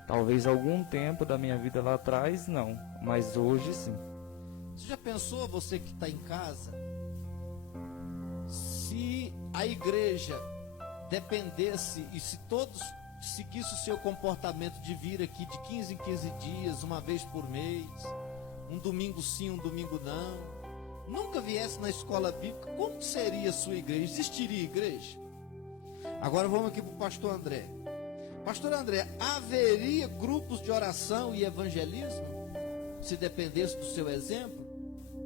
Talvez algum tempo da minha vida lá atrás, não, mas hoje sim. Você já pensou, você que está em casa, se a igreja dependesse e se todos seguissem o seu comportamento de vir aqui de 15 em 15 dias, uma vez por mês, um domingo sim, um domingo não, nunca viesse na escola bíblica, como seria a sua igreja? Existiria igreja? Agora vamos aqui para o pastor André. Pastor André, haveria grupos de oração e evangelismo? Se dependesse do seu exemplo?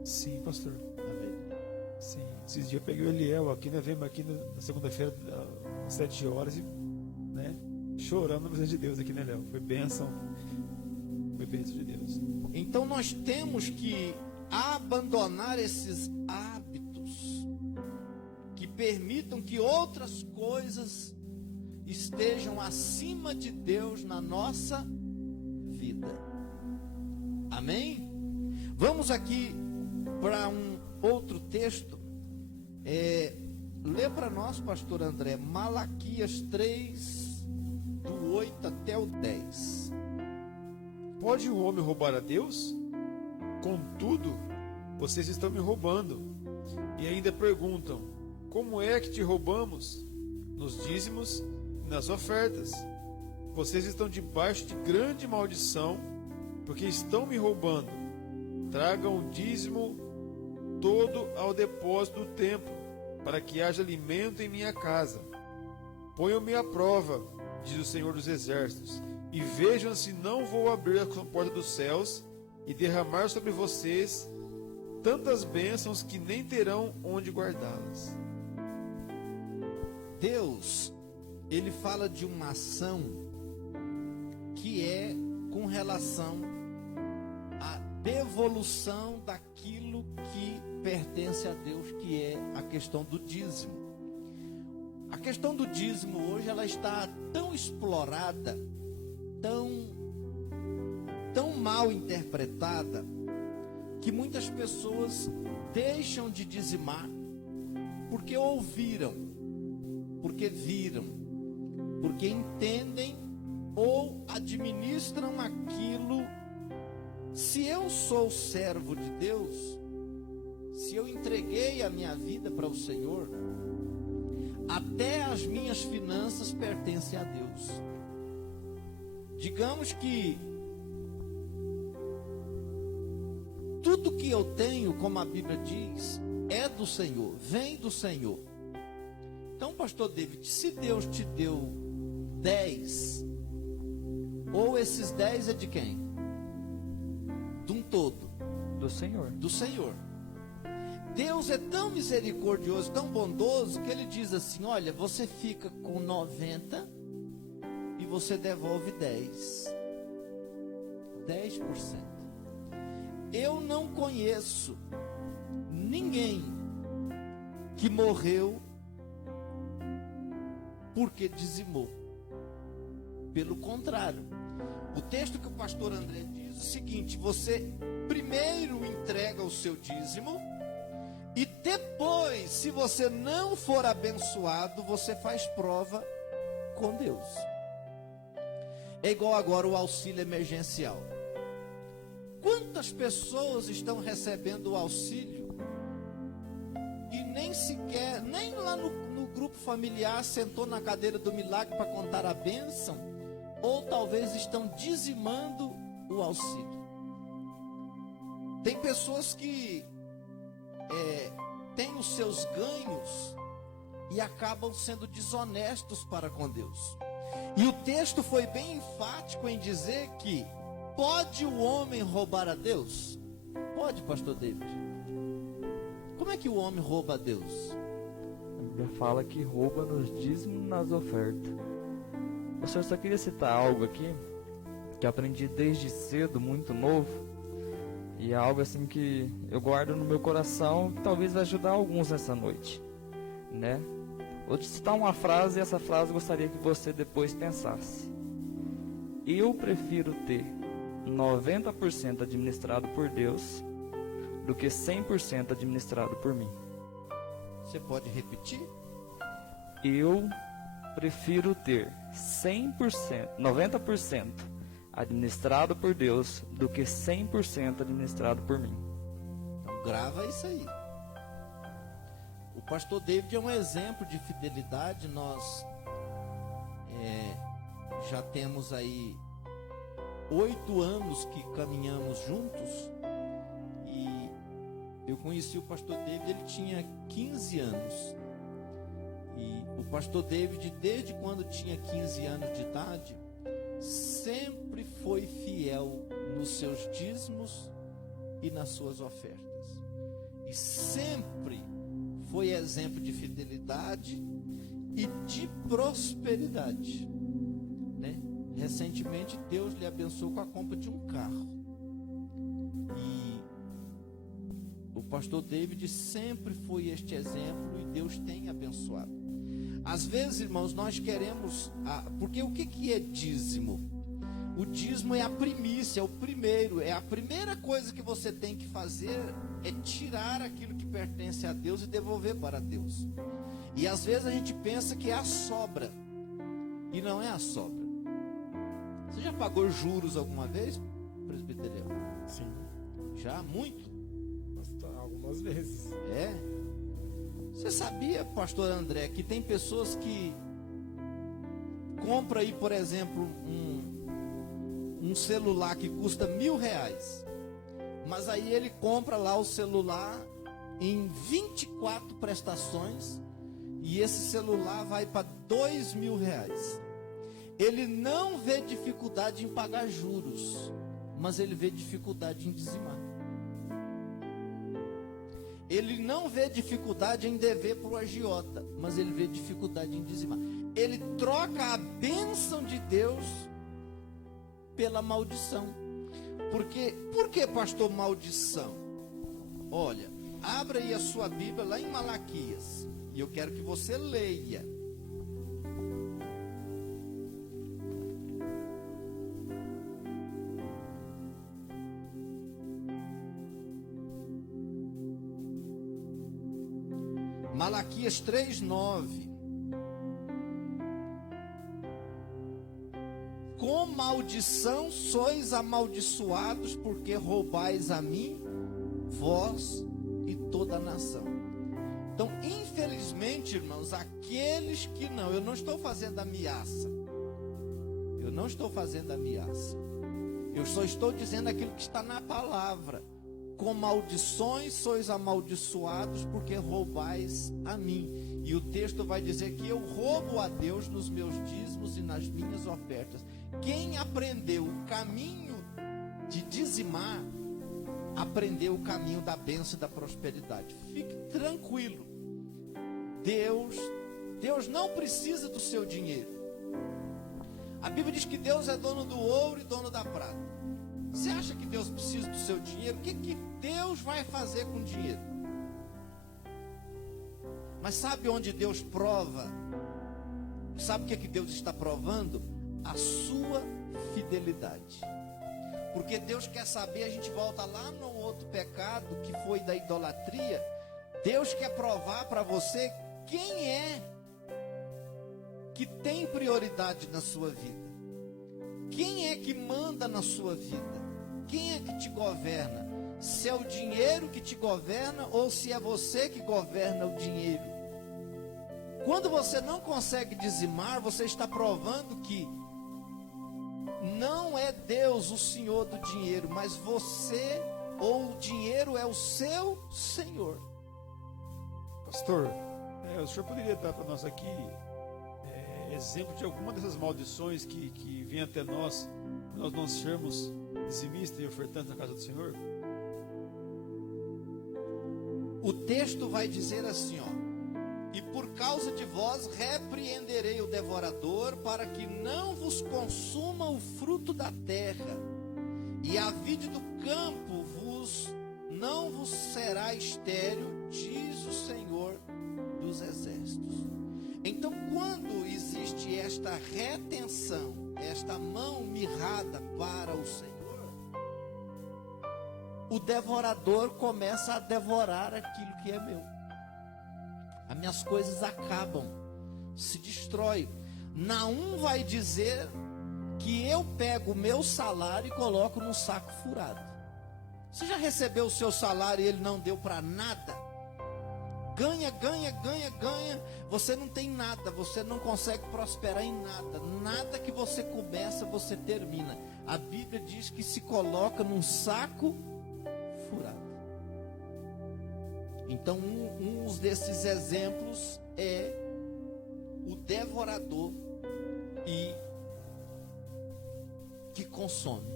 Sim, pastor. Haveria. Sim. Esses dias eu peguei o Eliel aqui, nós viemos aqui na segunda-feira, às 7 horas, e, né, chorando na presença de Deus aqui, né, Léo? Foi bênção. Foi bênção de Deus. Então nós temos que abandonar esses hábitos que permitam que outras coisas estejam acima de Deus na nossa vida. Amém? Vamos aqui para um outro texto. Lê para nós, pastor André, Malaquias 3, do 8 até o 10. Pode o homem roubar a Deus? Contudo, vocês estão me roubando. E ainda perguntam: como é que te roubamos? Nos dízimos e nas ofertas. Vocês estão debaixo de grande maldição, porque estão me roubando. Tragam o dízimo todo ao depósito do templo, para que haja alimento em minha casa. Ponham-me à prova, diz o Senhor dos Exércitos, e vejam se não vou abrir a porta dos céus e derramar sobre vocês tantas bênçãos que nem terão onde guardá-las. Deus, ele fala de uma ação que é com relação à devolução daquilo que pertence a Deus, que é a questão do dízimo. A questão do dízimo hoje ela está tão explorada, tão mal interpretada, que muitas pessoas deixam de dizimar porque ouviram, porque viram, porque entendem ou administram aquilo. Se eu sou servo de Deus, se eu entreguei a minha vida para o Senhor, até as minhas finanças pertencem a Deus. Digamos que tudo que eu tenho, como a Bíblia diz, é do Senhor, vem do Senhor. Então, pastor David, se Deus te deu 10, ou esses 10 é de quem? De um todo. Do Senhor. Do Senhor. Deus é tão misericordioso, tão bondoso, que Ele diz assim: olha, você fica com 90 e você devolve 10%. Eu não conheço ninguém que morreu porque dizimou. Pelo contrário, o texto que o pastor André diz é o seguinte: você primeiro entrega o seu dízimo, e depois, se você não for abençoado, você faz prova com Deus. É igual agora o auxílio emergencial. Quantas pessoas estão recebendo o auxílio e nem sequer, nem lá no grupo familiar sentou na cadeira do milagre para contar a bênção, ou talvez estão dizimando o auxílio. Tem pessoas que têm os seus ganhos e acabam sendo desonestos para com Deus. E o texto foi bem enfático em dizer que pode o homem roubar a Deus? Pode, pastor David. Como é que o homem rouba a Deus? A Bíblia fala que rouba nos dízimos e nas ofertas. O senhor só queria citar algo aqui que eu aprendi desde cedo, muito novo, E é algo assim que eu guardo no meu coração, que talvez vai ajudar alguns nessa noite, né? Vou te citar uma frase, e essa frase eu gostaria que você depois pensasse. Eu prefiro ter 90% administrado por Deus do que 100% administrado por mim. Você pode repetir? Eu prefiro ter 100%, 90% administrado por Deus do que 100% administrado por mim. Então grava isso aí. O pastor David é um exemplo de fidelidade. Nós já temos aí 8 anos que caminhamos juntos. E eu conheci o pastor David, ele tinha 15 anos. E o pastor David, desde quando tinha 15 anos de idade, sempre foi fiel nos seus dízimos e nas suas ofertas. E sempre foi exemplo de fidelidade e de prosperidade, né? Recentemente Deus lhe abençoou com a compra de um carro. E o pastor David sempre foi este exemplo e Deus tem abençoado. Às vezes, irmãos, nós queremos... porque o que é dízimo? O dízimo é a primícia, é o primeiro. É a primeira coisa que você tem que fazer, é tirar aquilo que pertence a Deus e devolver para Deus. E às vezes a gente pensa que é a sobra. E não é a sobra. Você já pagou juros alguma vez, presbiteriano? Sim. Já? Muito? Algumas vezes. É? Você sabia, pastor André, que tem pessoas que compram aí, por exemplo, um celular que custa R$1.000, mas aí ele compra lá o celular em 24 prestações e esse celular vai para R$2.000. Ele não vê dificuldade em pagar juros, mas ele vê dificuldade em dizimar. Ele não vê dificuldade em dever para o agiota, mas ele vê dificuldade em dizimar. Ele troca a bênção de Deus pela maldição. Por que, pastor, maldição? Olha, abra aí a sua Bíblia lá em Malaquias, e eu quero que você leia. Malaquias 3:9. Com maldição sois amaldiçoados, porque roubais a mim, vós e toda a nação. Então, infelizmente, irmãos, aqueles que não, eu não estou fazendo ameaça. Eu não estou fazendo ameaça. Eu só estou dizendo aquilo que está na palavra. Com maldições sois amaldiçoados, porque roubais a mim. E o texto vai dizer que eu roubo a Deus nos meus dízimos e nas minhas ofertas. Quem aprendeu o caminho de dizimar, aprendeu o caminho da bênção e da prosperidade. Fique tranquilo. Deus não precisa do seu dinheiro. A Bíblia diz que Deus é dono do ouro e dono da prata. Você acha que Deus precisa do seu dinheiro? O que Deus vai fazer com o dinheiro? Mas sabe onde Deus prova? Sabe o que Deus está provando? A sua fidelidade. Porque Deus quer saber, a gente volta lá no outro pecado que foi da idolatria. Deus quer provar para você quem é que tem prioridade na sua vida. Quem é que manda na sua vida? Quem é que te governa? Se é o dinheiro que te governa ou se é você que governa o dinheiro? Quando você não consegue dizimar, você está provando que não é Deus o Senhor do dinheiro, mas você ou o dinheiro é o seu Senhor. Pastor, o senhor poderia dar para nós aqui exemplo de alguma dessas maldições que vêm até nós não sermos dizimistas e ofertantes na casa do Senhor? O texto vai dizer assim, ó: e por causa de vós repreenderei o devorador, para que não vos consuma o fruto da terra, e a vide do campo vos não vos será estéril, diz o Senhor dos Exércitos. Então, quando existe esta retenção, esta mão mirrada para o Senhor, o devorador começa a devorar aquilo que é meu. As minhas coisas acabam, se destrói. Naum vai dizer que eu pego o meu salário e coloco num saco furado. Você já recebeu o seu salário e ele não deu para nada? Ganha, ganha, ganha, ganha. Você não tem nada, você não consegue prosperar em nada. Nada que você começa, você termina. A Bíblia diz que se coloca num saco furado. Então, um desses exemplos é o devorador e que consome.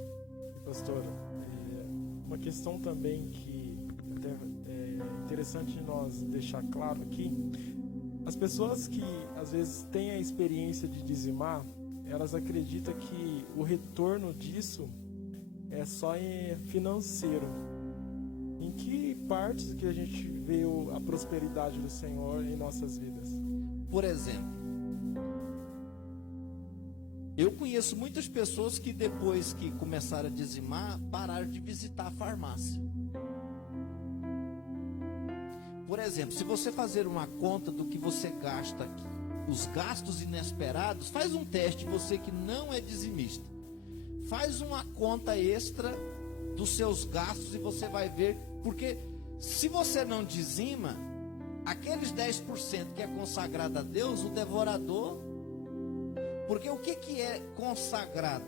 Pastor, uma questão também que até é interessante nós deixar claro aqui, as pessoas que às vezes têm a experiência de dizimar, elas acreditam que o retorno disso é só financeiro. Em que partes que a gente vê a prosperidade do Senhor em nossas vidas? Por exemplo, eu conheço muitas pessoas que depois que começaram a dizimar, pararam de visitar a farmácia. Por exemplo, se você fazer uma conta do que você gasta aqui, os gastos inesperados, faz um teste, você que não é dizimista. Faz uma conta extra dos seus gastos e você vai ver, porque se você não dizima, aqueles 10% que é consagrado a Deus, o devorador, porque o que é consagrado?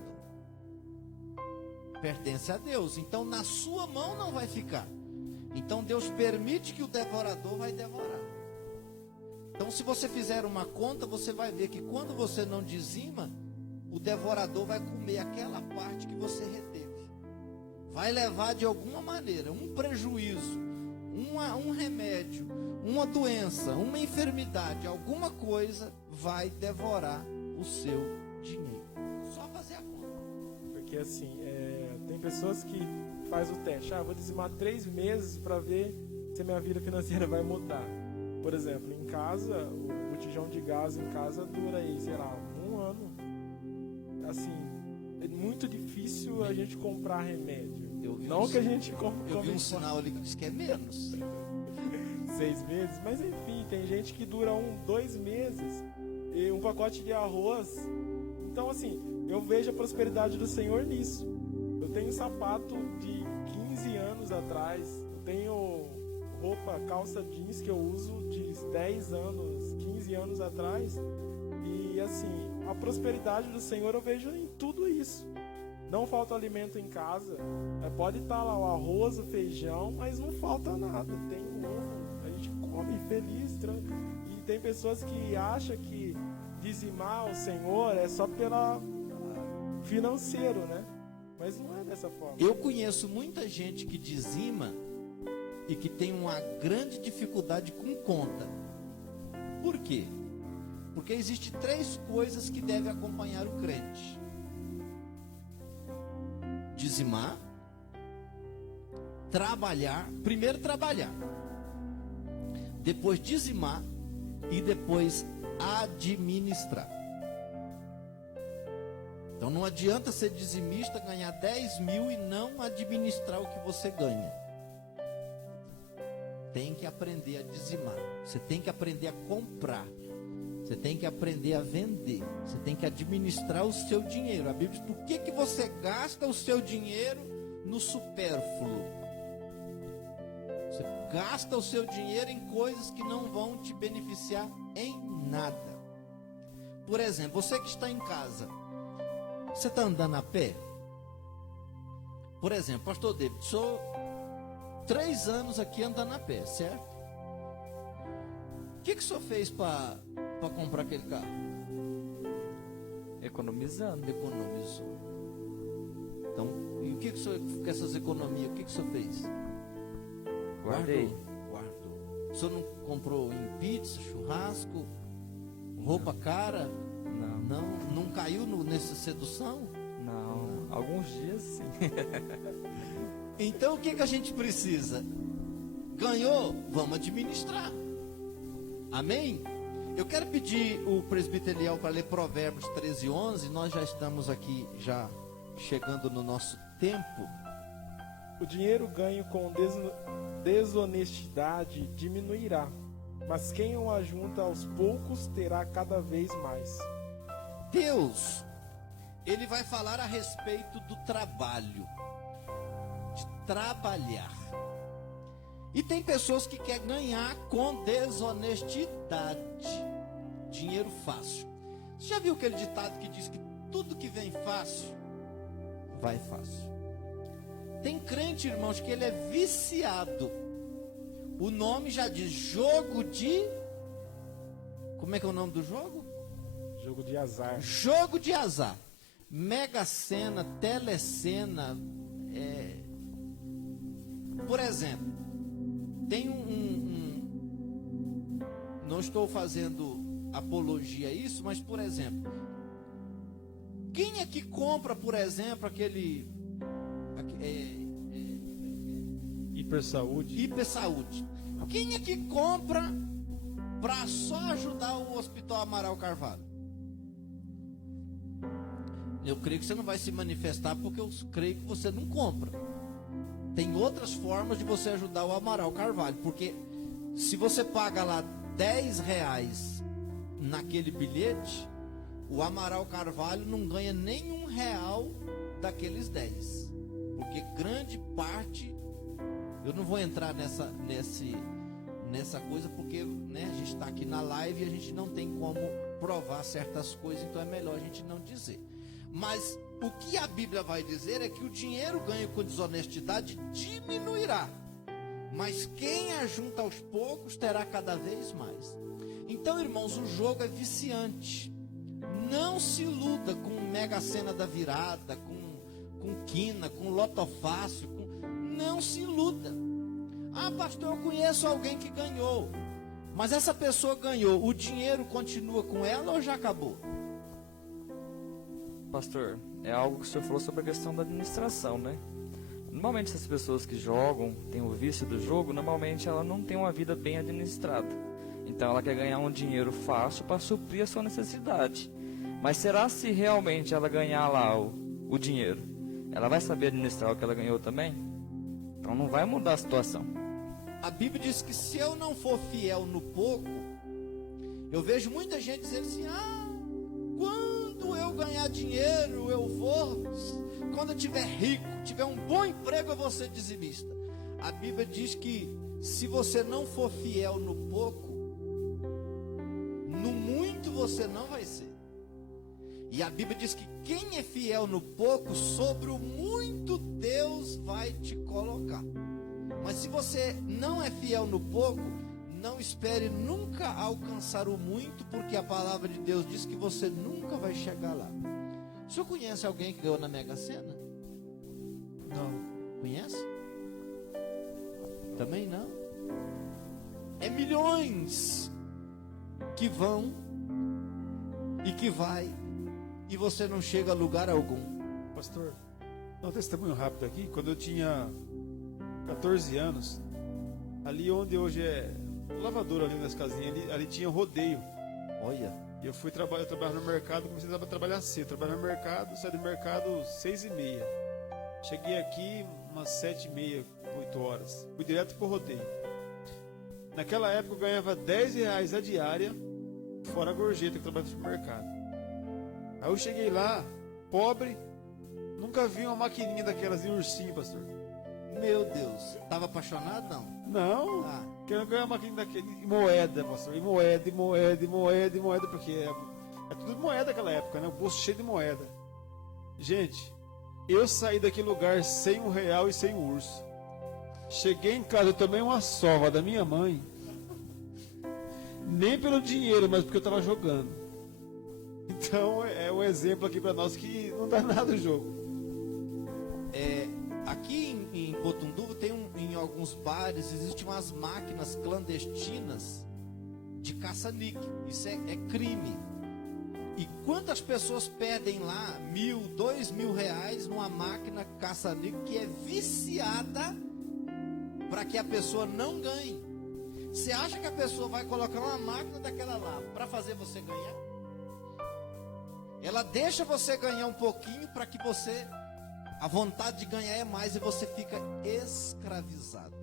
Pertence a Deus, então na sua mão não vai ficar. Então Deus permite que o devorador vai devorar. Então se você fizer uma conta, você vai ver que quando você não dizima, o devorador vai comer aquela parte que você reteve. Vai levar de alguma maneira um prejuízo, um remédio, uma doença, uma enfermidade, alguma coisa vai devorar o seu dinheiro. Só fazer a conta. Porque assim, tem pessoas que faz o teste, vou dizimar 3 meses para ver se a minha vida financeira vai mudar. Por exemplo, em casa, o botijão de gás em casa dura aí, sei lá, 1 ano. Assim, é muito difícil a gente comprar remédio. Não que a gente compre. Eu vi um sinal ali que diz que é menos. 6 meses, mas enfim, tem gente que dura 2 meses e um pacote de arroz. Então assim, eu vejo a prosperidade do Senhor nisso. Eu tenho sapato de 15 anos atrás, eu tenho roupa, calça jeans que eu uso de 10 anos, 15 anos atrás. E assim, a prosperidade do Senhor eu vejo em tudo isso. Não falta alimento em casa. Pode estar lá o arroz, o feijão, mas não falta nada. Tem ovo, a gente come feliz, tranquilo. E tem pessoas que acham que dizimar o Senhor é só pela financeiro, né? Mas não é dessa forma. Eu conheço muita gente que dizima e que tem uma grande dificuldade com conta. Por quê? Porque existem 3 coisas que devem acompanhar o crente: dizimar, trabalhar, primeiro trabalhar, depois dizimar e depois administrar. Então não adianta ser dizimista, ganhar 10 mil e não administrar o que você ganha. Tem que aprender a dizimar, você tem que aprender a comprar, você tem que aprender a vender, você tem que administrar o seu dinheiro. A Bíblia diz: por que você gasta o seu dinheiro no supérfluo? Você gasta o seu dinheiro em coisas que não vão te beneficiar em nada. Por exemplo, você que está em casa, você está andando a pé? Por exemplo, pastor David, sou 3 anos aqui andando a pé, certo? O que o senhor fez para comprar aquele carro? Economizando. Economizou. Então, e o que o senhor, com essas economias, o que o senhor fez? Guardei. Guardou. O senhor não comprou em pizza, churrasco, roupa cara? Não caiu nessa sedução? Não, alguns dias sim. Então o que a gente precisa? Ganhou? Vamos administrar. Amém? Eu quero pedir o presbítero Eliel para ler Provérbios 13:11. Nós já estamos aqui, já chegando no nosso tempo. O dinheiro ganho com desonestidade diminuirá, mas quem o ajunta aos poucos terá cada vez mais. Deus, Ele vai falar a respeito do trabalho, de trabalhar. E tem pessoas que querem ganhar com desonestidade, dinheiro fácil. Você já viu aquele ditado que diz que tudo que vem fácil, vai fácil? Tem crente, irmãos, que ele é viciado. O nome já diz jogo de... Como é que é o nome do jogo? Jogo de azar. Jogo de azar. Mega Sena, Telecena. Por exemplo, tem não estou fazendo apologia a isso, mas por exemplo, quem é que compra, por exemplo, aquele Hipersaúde? Quem é que compra para só ajudar o Hospital Amaral Carvalho? Eu creio que você não vai se manifestar, porque eu creio que você não compra. Tem outras formas de você ajudar o Amaral Carvalho, porque se você paga lá R$10 naquele bilhete, o Amaral Carvalho não ganha nenhum real daqueles 10, porque grande parte, eu não vou entrar nessa coisa, porque né, a gente está aqui na live e a gente não tem como provar certas coisas, então é melhor a gente não dizer. Mas o que a Bíblia vai dizer é que o dinheiro ganho com desonestidade diminuirá, mas quem ajunta aos poucos terá cada vez mais. Então, irmãos, o jogo é viciante. Não se iluda com Mega Sena da Virada, com quina, com lotofácil, não se iluda. Ah, pastor, eu conheço alguém que ganhou, mas essa pessoa ganhou, o dinheiro continua com ela ou já acabou? Pastor, é algo que o senhor falou sobre a questão da administração, né? Normalmente essas pessoas que jogam, têm o vício do jogo, normalmente ela não tem uma vida bem administrada. Então ela quer ganhar um dinheiro fácil para suprir a sua necessidade. Mas será se realmente ela ganhar lá o dinheiro, ela vai saber administrar o que ela ganhou também? Então não vai mudar a situação. A Bíblia diz que se eu não for fiel no pouco, eu vejo muita gente dizendo assim, quando eu ganhar dinheiro, eu vou, quando eu tiver rico, tiver um bom emprego, eu vou ser dizimista. A Bíblia diz que se você não for fiel no pouco, no muito você não vai ser. E a Bíblia diz que quem é fiel no pouco, sobre o muito Deus vai te colocar. Mas se você não é fiel no pouco, não espere nunca alcançar o muito, porque a palavra de Deus diz que você nunca vai chegar lá. O senhor conhece alguém que ganhou na Mega Sena? Não. Conhece? Também não. É milhões que vão e que vai, e você não chega a lugar algum. Pastor, um testemunho rápido aqui. Quando eu tinha 14 anos, ali onde hoje é lavadora, ali nas casinhas, ali tinha rodeio. Olha. E eu trabalhava no mercado, comecei a trabalhar cedo. Trabalhava no mercado, saí do mercado 6h30. Cheguei aqui umas 7h30, 8 horas. Fui direto pro rodeio. Naquela época eu ganhava R$10 a diária, fora a gorjeta que trabalhava no mercado. Aí eu cheguei lá, pobre, nunca vi uma maquininha daquelas de ursinho, pastor. Meu Deus, estava apaixonado não? Não, querendo ganhar uma maquininha daquele, e moeda, pastor, e moeda, porque é tudo moeda naquela época, né? O bolso cheio de moeda. Gente, eu saí daquele lugar sem R$1 e sem um urso. Cheguei em casa, eu tomei uma sova da minha mãe, nem pelo dinheiro, mas porque eu estava jogando. Então é um exemplo aqui para nós que não dá nada o jogo. Aqui em Potunduva em alguns bares existem umas máquinas clandestinas de caça-níquel. Isso é crime. E quantas pessoas perdem lá 1.000, 2.000 reais numa máquina caça-níquel que é viciada para que a pessoa não ganhe? Você acha que a pessoa vai colocar uma máquina daquela lá para fazer você ganhar? Ela deixa você ganhar um pouquinho para que você, a vontade de ganhar é mais e você fica escravizado.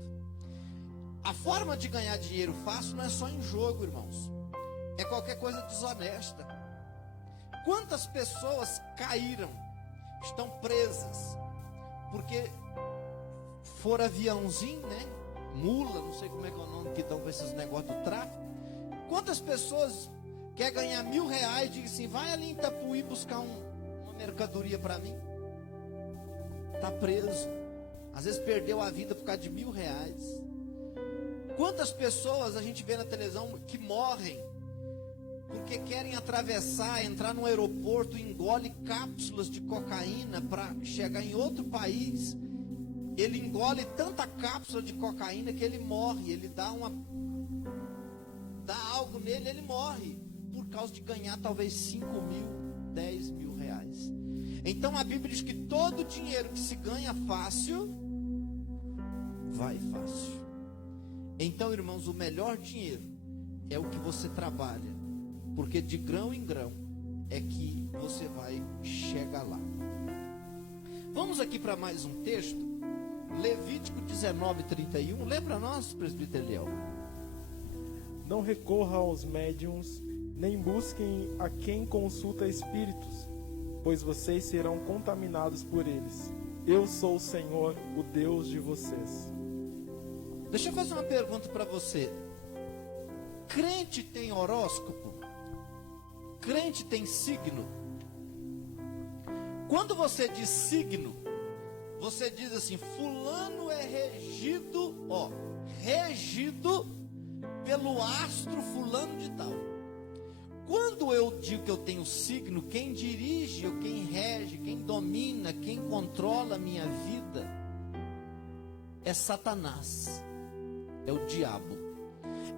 A forma de ganhar dinheiro fácil não é só em jogo, irmãos. É qualquer coisa desonesta. Quantas pessoas caíram, estão presas, porque for aviãozinho, né? Mula, não sei como é que é o nome que dão para esses negócios do tráfico. Quantas pessoas quer ganhar 1.000 reais e diz assim, vai ali em Itapuí buscar uma mercadoria para mim? Está preso. Às vezes perdeu a vida por causa de 1.000 reais. Quantas pessoas a gente vê na televisão que morrem porque querem atravessar, entrar no aeroporto, engole cápsulas de cocaína para chegar em outro país. Ele engole tanta cápsula de cocaína que ele morre. Ele dá algo nele, ele morre por causa de ganhar talvez 5.000, 10.000 reais. Então a Bíblia diz que todo dinheiro que se ganha fácil vai fácil. Então, irmãos, o melhor dinheiro é o que você trabalha, porque de grão em grão é que você vai chegar lá. Vamos aqui para mais um texto, Levítico 19:31. Lê para nós, presbítero Eliel. Não recorra aos médiuns, nem busquem a quem consulta espíritos, pois vocês serão contaminados por eles. Eu sou o Senhor, o Deus de vocês. Deixa eu fazer uma pergunta para você. Crente tem horóscopo? Crente tem signo? Quando você diz signo, você diz assim, fulano é regido pelo astro fulano de tal. Quando eu digo que eu tenho signo, quem dirige, ou quem rege, quem domina, quem controla a minha vida é Satanás, é o diabo.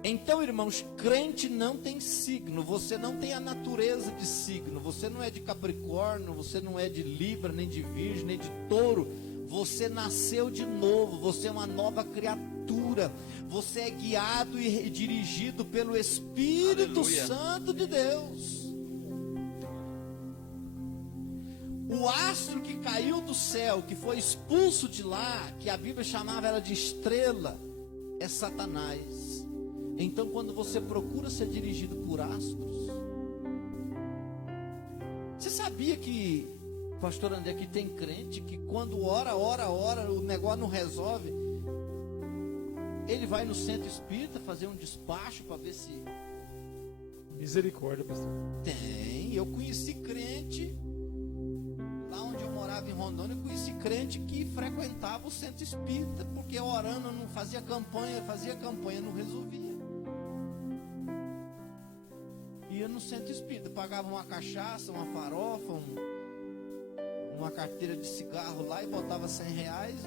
Então, irmãos, crente não tem signo, você não tem a natureza de signo, você não é de Capricórnio, você não é de Libra, nem de Virgem, nem de Touro, você nasceu de novo, você é uma nova criatura, você é guiado e dirigido pelo Espírito Aleluia. Santo de Deus. O astro que caiu do céu, que foi expulso de lá, que a Bíblia chamava ela de estrela, é Satanás. Então, quando você procura ser dirigido por astros, você sabia que, pastor André, que tem crente que quando ora, o negócio não resolve, ele vai no centro espírita fazer um despacho para ver se... Misericórdia, pastor. Tem, eu conheci crente, lá onde eu morava em Rondônia, eu conheci crente que frequentava o centro espírita, porque orando não fazia campanha, não resolvia. Ia no centro espírita, pagava uma cachaça, uma farofa, uma carteira de cigarro lá e botava 100 reais,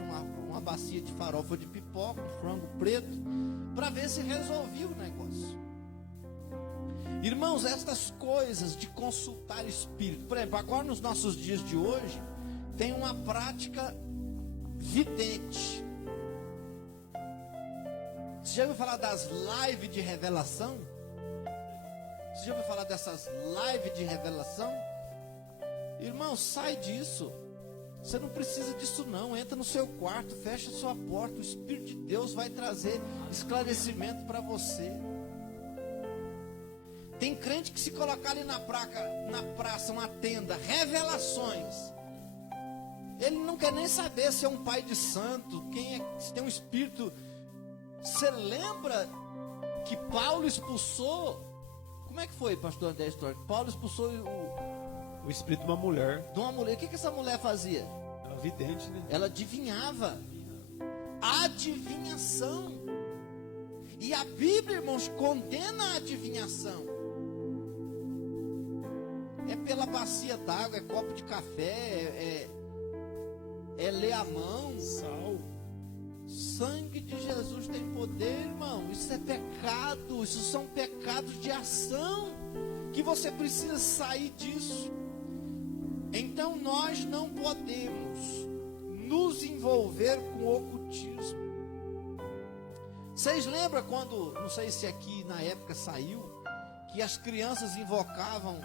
uma bacia de farofa de pipoca, de frango preto, para ver se resolvia o negócio. Irmãos, estas coisas de consultar espírito, por exemplo, agora nos nossos dias de hoje, tem uma prática vidente. Você já ouviu falar das lives de revelação? Você já ouviu falar dessas lives de revelação? Irmão, sai disso. Você não precisa disso não. Entra no seu quarto, fecha a sua porta. O Espírito de Deus vai trazer esclarecimento para você. Tem crente que se colocar ali na praça, uma tenda, revelações. Ele não quer nem saber se é um pai de santo, se tem um espírito. Você lembra que Paulo expulsou? Como é que foi, pastor André, a história? Paulo expulsou O espírito de uma mulher. de uma mulher. O que essa mulher fazia? Ela vidente, né? Ela adivinhava. Adivinhação. E a Bíblia, irmãos, condena a adivinhação. É pela bacia d'água, é copo de café, é ler a mão. Sal. Sangue de Jesus tem poder, irmão. Isso é pecado. Isso são pecados de ação. que você precisa sair disso. Então nós não podemos nos envolver com o ocultismo. Vocês lembram quando, não sei se aqui na época saiu, que as crianças invocavam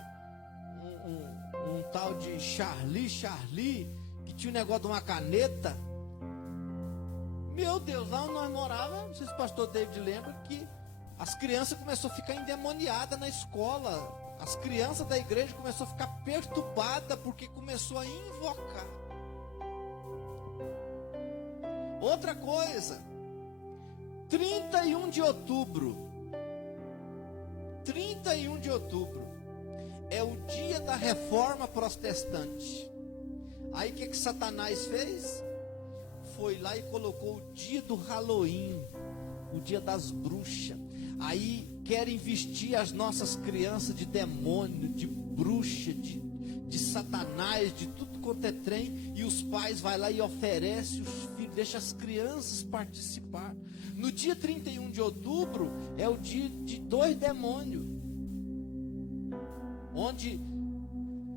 um tal de Charlie, que tinha um negócio de uma caneta? Meu Deus, lá onde nós morávamos, não sei se o pastor David lembra, que as crianças começaram a ficar endemoniadas na escola. As crianças da igreja começaram a ficar perturbadas porque começou a invocar. Outra coisa, 31 de outubro é o dia da reforma protestante. Aí o que Satanás fez? Foi lá e colocou o dia do Halloween, o dia das bruxas. Aí querem vestir as nossas crianças de demônio, de bruxa, de Satanás, de tudo quanto é trem. E os pais vai lá e oferecem os filhos, deixa as crianças participar. No dia 31 de outubro é o dia de 2 demônios, onde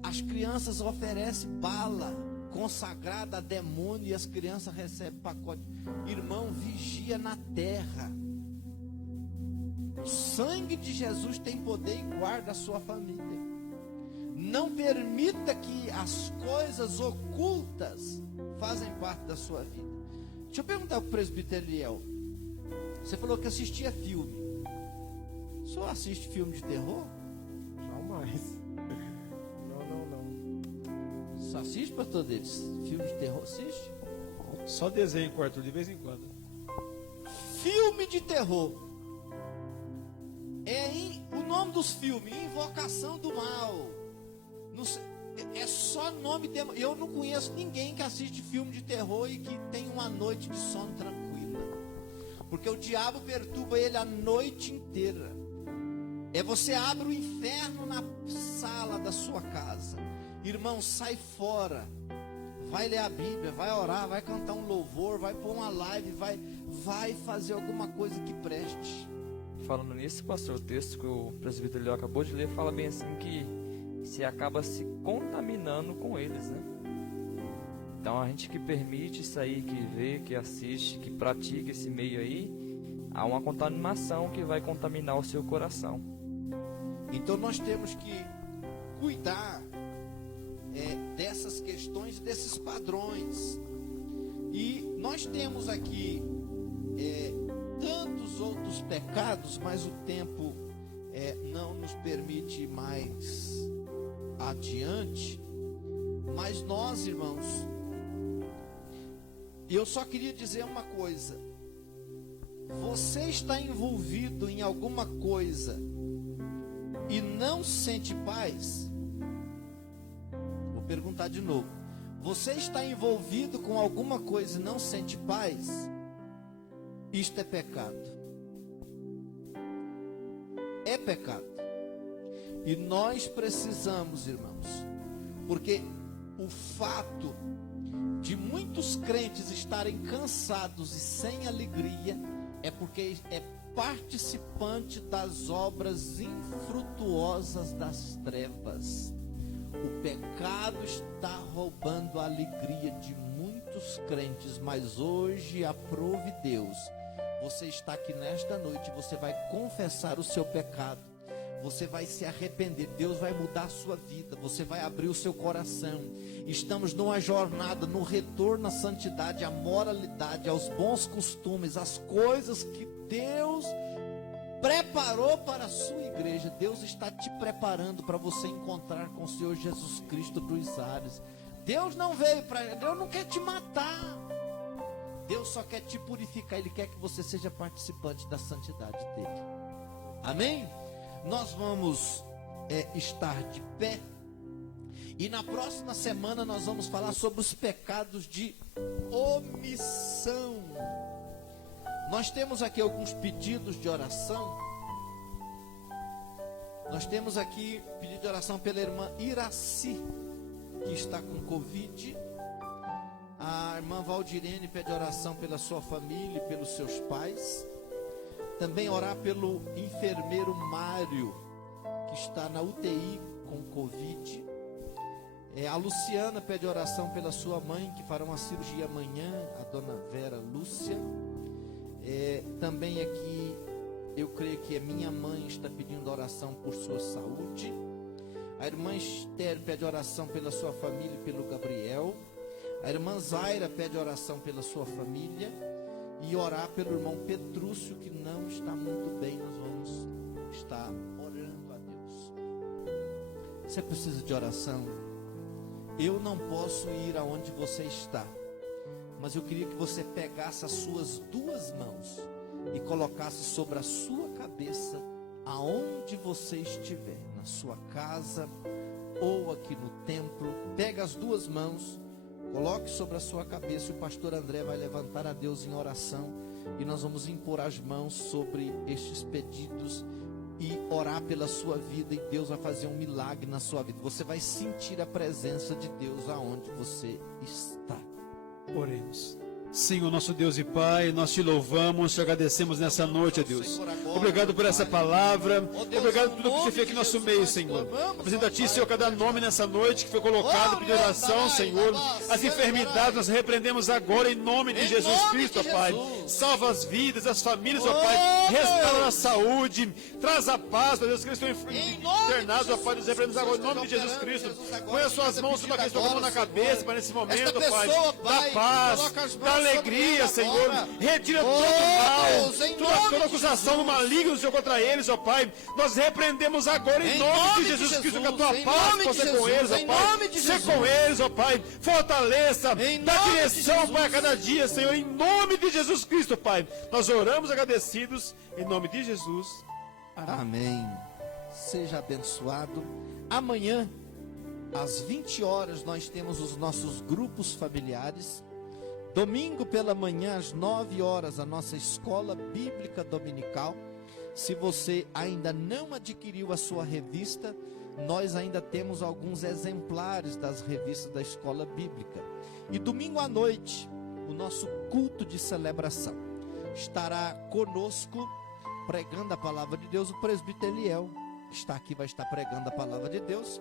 as crianças oferecem bala consagrada a demônio e as crianças recebem pacote. Irmão, vigia na terra. O sangue de Jesus tem poder e guarda a sua família. Não permita que as coisas ocultas fazem parte da sua vida. Deixa eu perguntar para o presbítero Eliel. Você falou que assistia filme. O senhor assiste filme de terror? Jamais. Não. Só assiste, pastor deles? Filme de terror, assiste? Só desenho com o Arthur de vez em quando. Filme de terror. O nome dos filmes, Invocação do Mal. É só nome de... Eu não conheço ninguém que assiste filme de terror e que tem uma noite de sono tranquila. Porque o diabo perturba ele a noite inteira. Você abre o inferno na sala da sua casa. Irmão, sai fora. Vai ler a Bíblia, vai orar, vai cantar um louvor, vai pôr uma live, vai fazer alguma coisa que preste. Falando nisso, pastor, o texto que o presbítero Eliel acabou de ler fala bem assim que se acaba se contaminando com eles, né? Então a gente que permite isso aí, que vê, que assiste, que pratica esse meio aí, há uma contaminação que vai contaminar o seu coração. Então nós temos que cuidar dessas questões, desses padrões. E nós temos aqui tantos outros pecados, mas o tempo não nos permite ir mais adiante. Mas nós, irmãos, eu só queria dizer uma coisa: você está envolvido em alguma coisa e não sente paz? Vou perguntar de novo: você está envolvido com alguma coisa e não sente paz? Isto é pecado. É pecado. E nós precisamos, irmãos, porque o fato de muitos crentes estarem cansados e sem alegria é porque é participante das obras infrutuosas das trevas. O pecado está roubando a alegria de muitos crentes, mas hoje aprove Deus. Você está aqui nesta noite, você vai confessar o seu pecado, você vai se arrepender, Deus vai mudar a sua vida, você vai abrir o seu coração. Estamos numa jornada, no retorno à santidade, à moralidade, aos bons costumes, às coisas que Deus preparou para a sua igreja. Deus está te preparando para você encontrar com o Senhor Jesus Cristo dos ares. Deus não veio para... Deus não quer te matar. Deus só quer te purificar. Ele quer que você seja participante da santidade dele. Amém? Nós vamos estar de pé. E na próxima semana nós vamos falar sobre os pecados de omissão. Nós temos aqui alguns pedidos de oração. Nós temos aqui pedido de oração pela irmã Iraci, que está com Covid. A irmã Valdirene pede oração pela sua família e pelos seus pais. Também orar pelo enfermeiro Mário, que está na UTI com Covid. A Luciana pede oração pela sua mãe, que fará uma cirurgia amanhã, a dona Vera Lúcia. Também aqui, eu creio que a minha mãe está pedindo oração por sua saúde. A irmã Esther pede oração pela sua família e pelo Gabriel. A irmã Zaira pede oração pela sua família. E orar pelo irmão Petrúcio, que não está muito bem. Nós vamos estar orando a Deus. Você precisa de oração? Eu não posso ir aonde você está, mas eu queria que você pegasse as suas duas mãos e colocasse sobre a sua cabeça, aonde você estiver, na sua casa ou aqui no templo. Pega as duas mãos, coloque sobre a sua cabeça, e o pastor André vai levantar a Deus em oração, e nós vamos impor as mãos sobre estes pedidos e orar pela sua vida, e Deus vai fazer um milagre na sua vida. Você vai sentir a presença de Deus aonde você está. Oremos. Senhor, nosso Deus e Pai, nós te louvamos, te agradecemos nessa noite, ó Deus. Obrigado por essa palavra, obrigado por tudo que você fez aqui no nosso meio, Senhor. Apresento a Ti, Senhor, cada nome nessa noite que foi colocado por oração, Senhor. As enfermidades nós repreendemos agora em nome de Jesus Cristo, ó Pai. Salva as vidas, as famílias, ó Pai. Restaura a saúde, traz a paz, ó Deus, que eles estão internados, ó Pai. Nós repreendemos agora em nome de Jesus Cristo. Põe as suas mãos sobre aqueles que estão com a mão na cabeça, Pai, nesse momento, ó Pai. Dá paz, dá alegria, Senhor. Retira todo mal, toda acusação do maligno, Senhor, contra eles, ó Pai. Nós repreendemos agora em nome de Jesus Cristo, que a tua paz possa ser com eles, ó Pai. Ser com eles, ó Pai. Fortaleça, dá direção, Pai, a cada dia, Senhor, em nome de Jesus Cristo, Pai. Nós oramos agradecidos, em nome de Jesus. Amém. Seja abençoado. Amanhã, às 20 horas, nós temos os nossos grupos familiares. Domingo pela manhã, às 9 horas, a nossa escola bíblica dominical. Se você ainda não adquiriu a sua revista, nós ainda temos alguns exemplares das revistas da escola bíblica. E domingo à noite, o nosso culto de celebração. Estará conosco, pregando a palavra de Deus, o presbítero Eliel, que está aqui, vai estar pregando a palavra de Deus.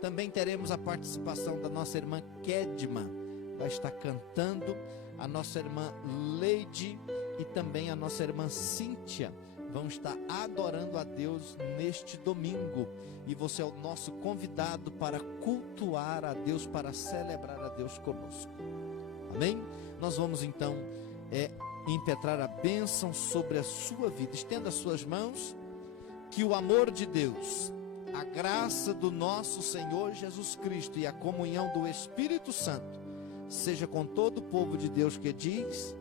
Também teremos a participação da nossa irmã Kedma, vai estar cantando. A nossa irmã Leide e também a nossa irmã Cíntia vão estar adorando a Deus neste domingo. E você é o nosso convidado para cultuar a Deus, para celebrar a Deus conosco. Amém? Nós vamos então impetrar a bênção sobre a sua vida. Estenda as suas mãos, que o amor de Deus, a graça do nosso Senhor Jesus Cristo e a comunhão do Espírito Santo seja com todo o povo de Deus que diz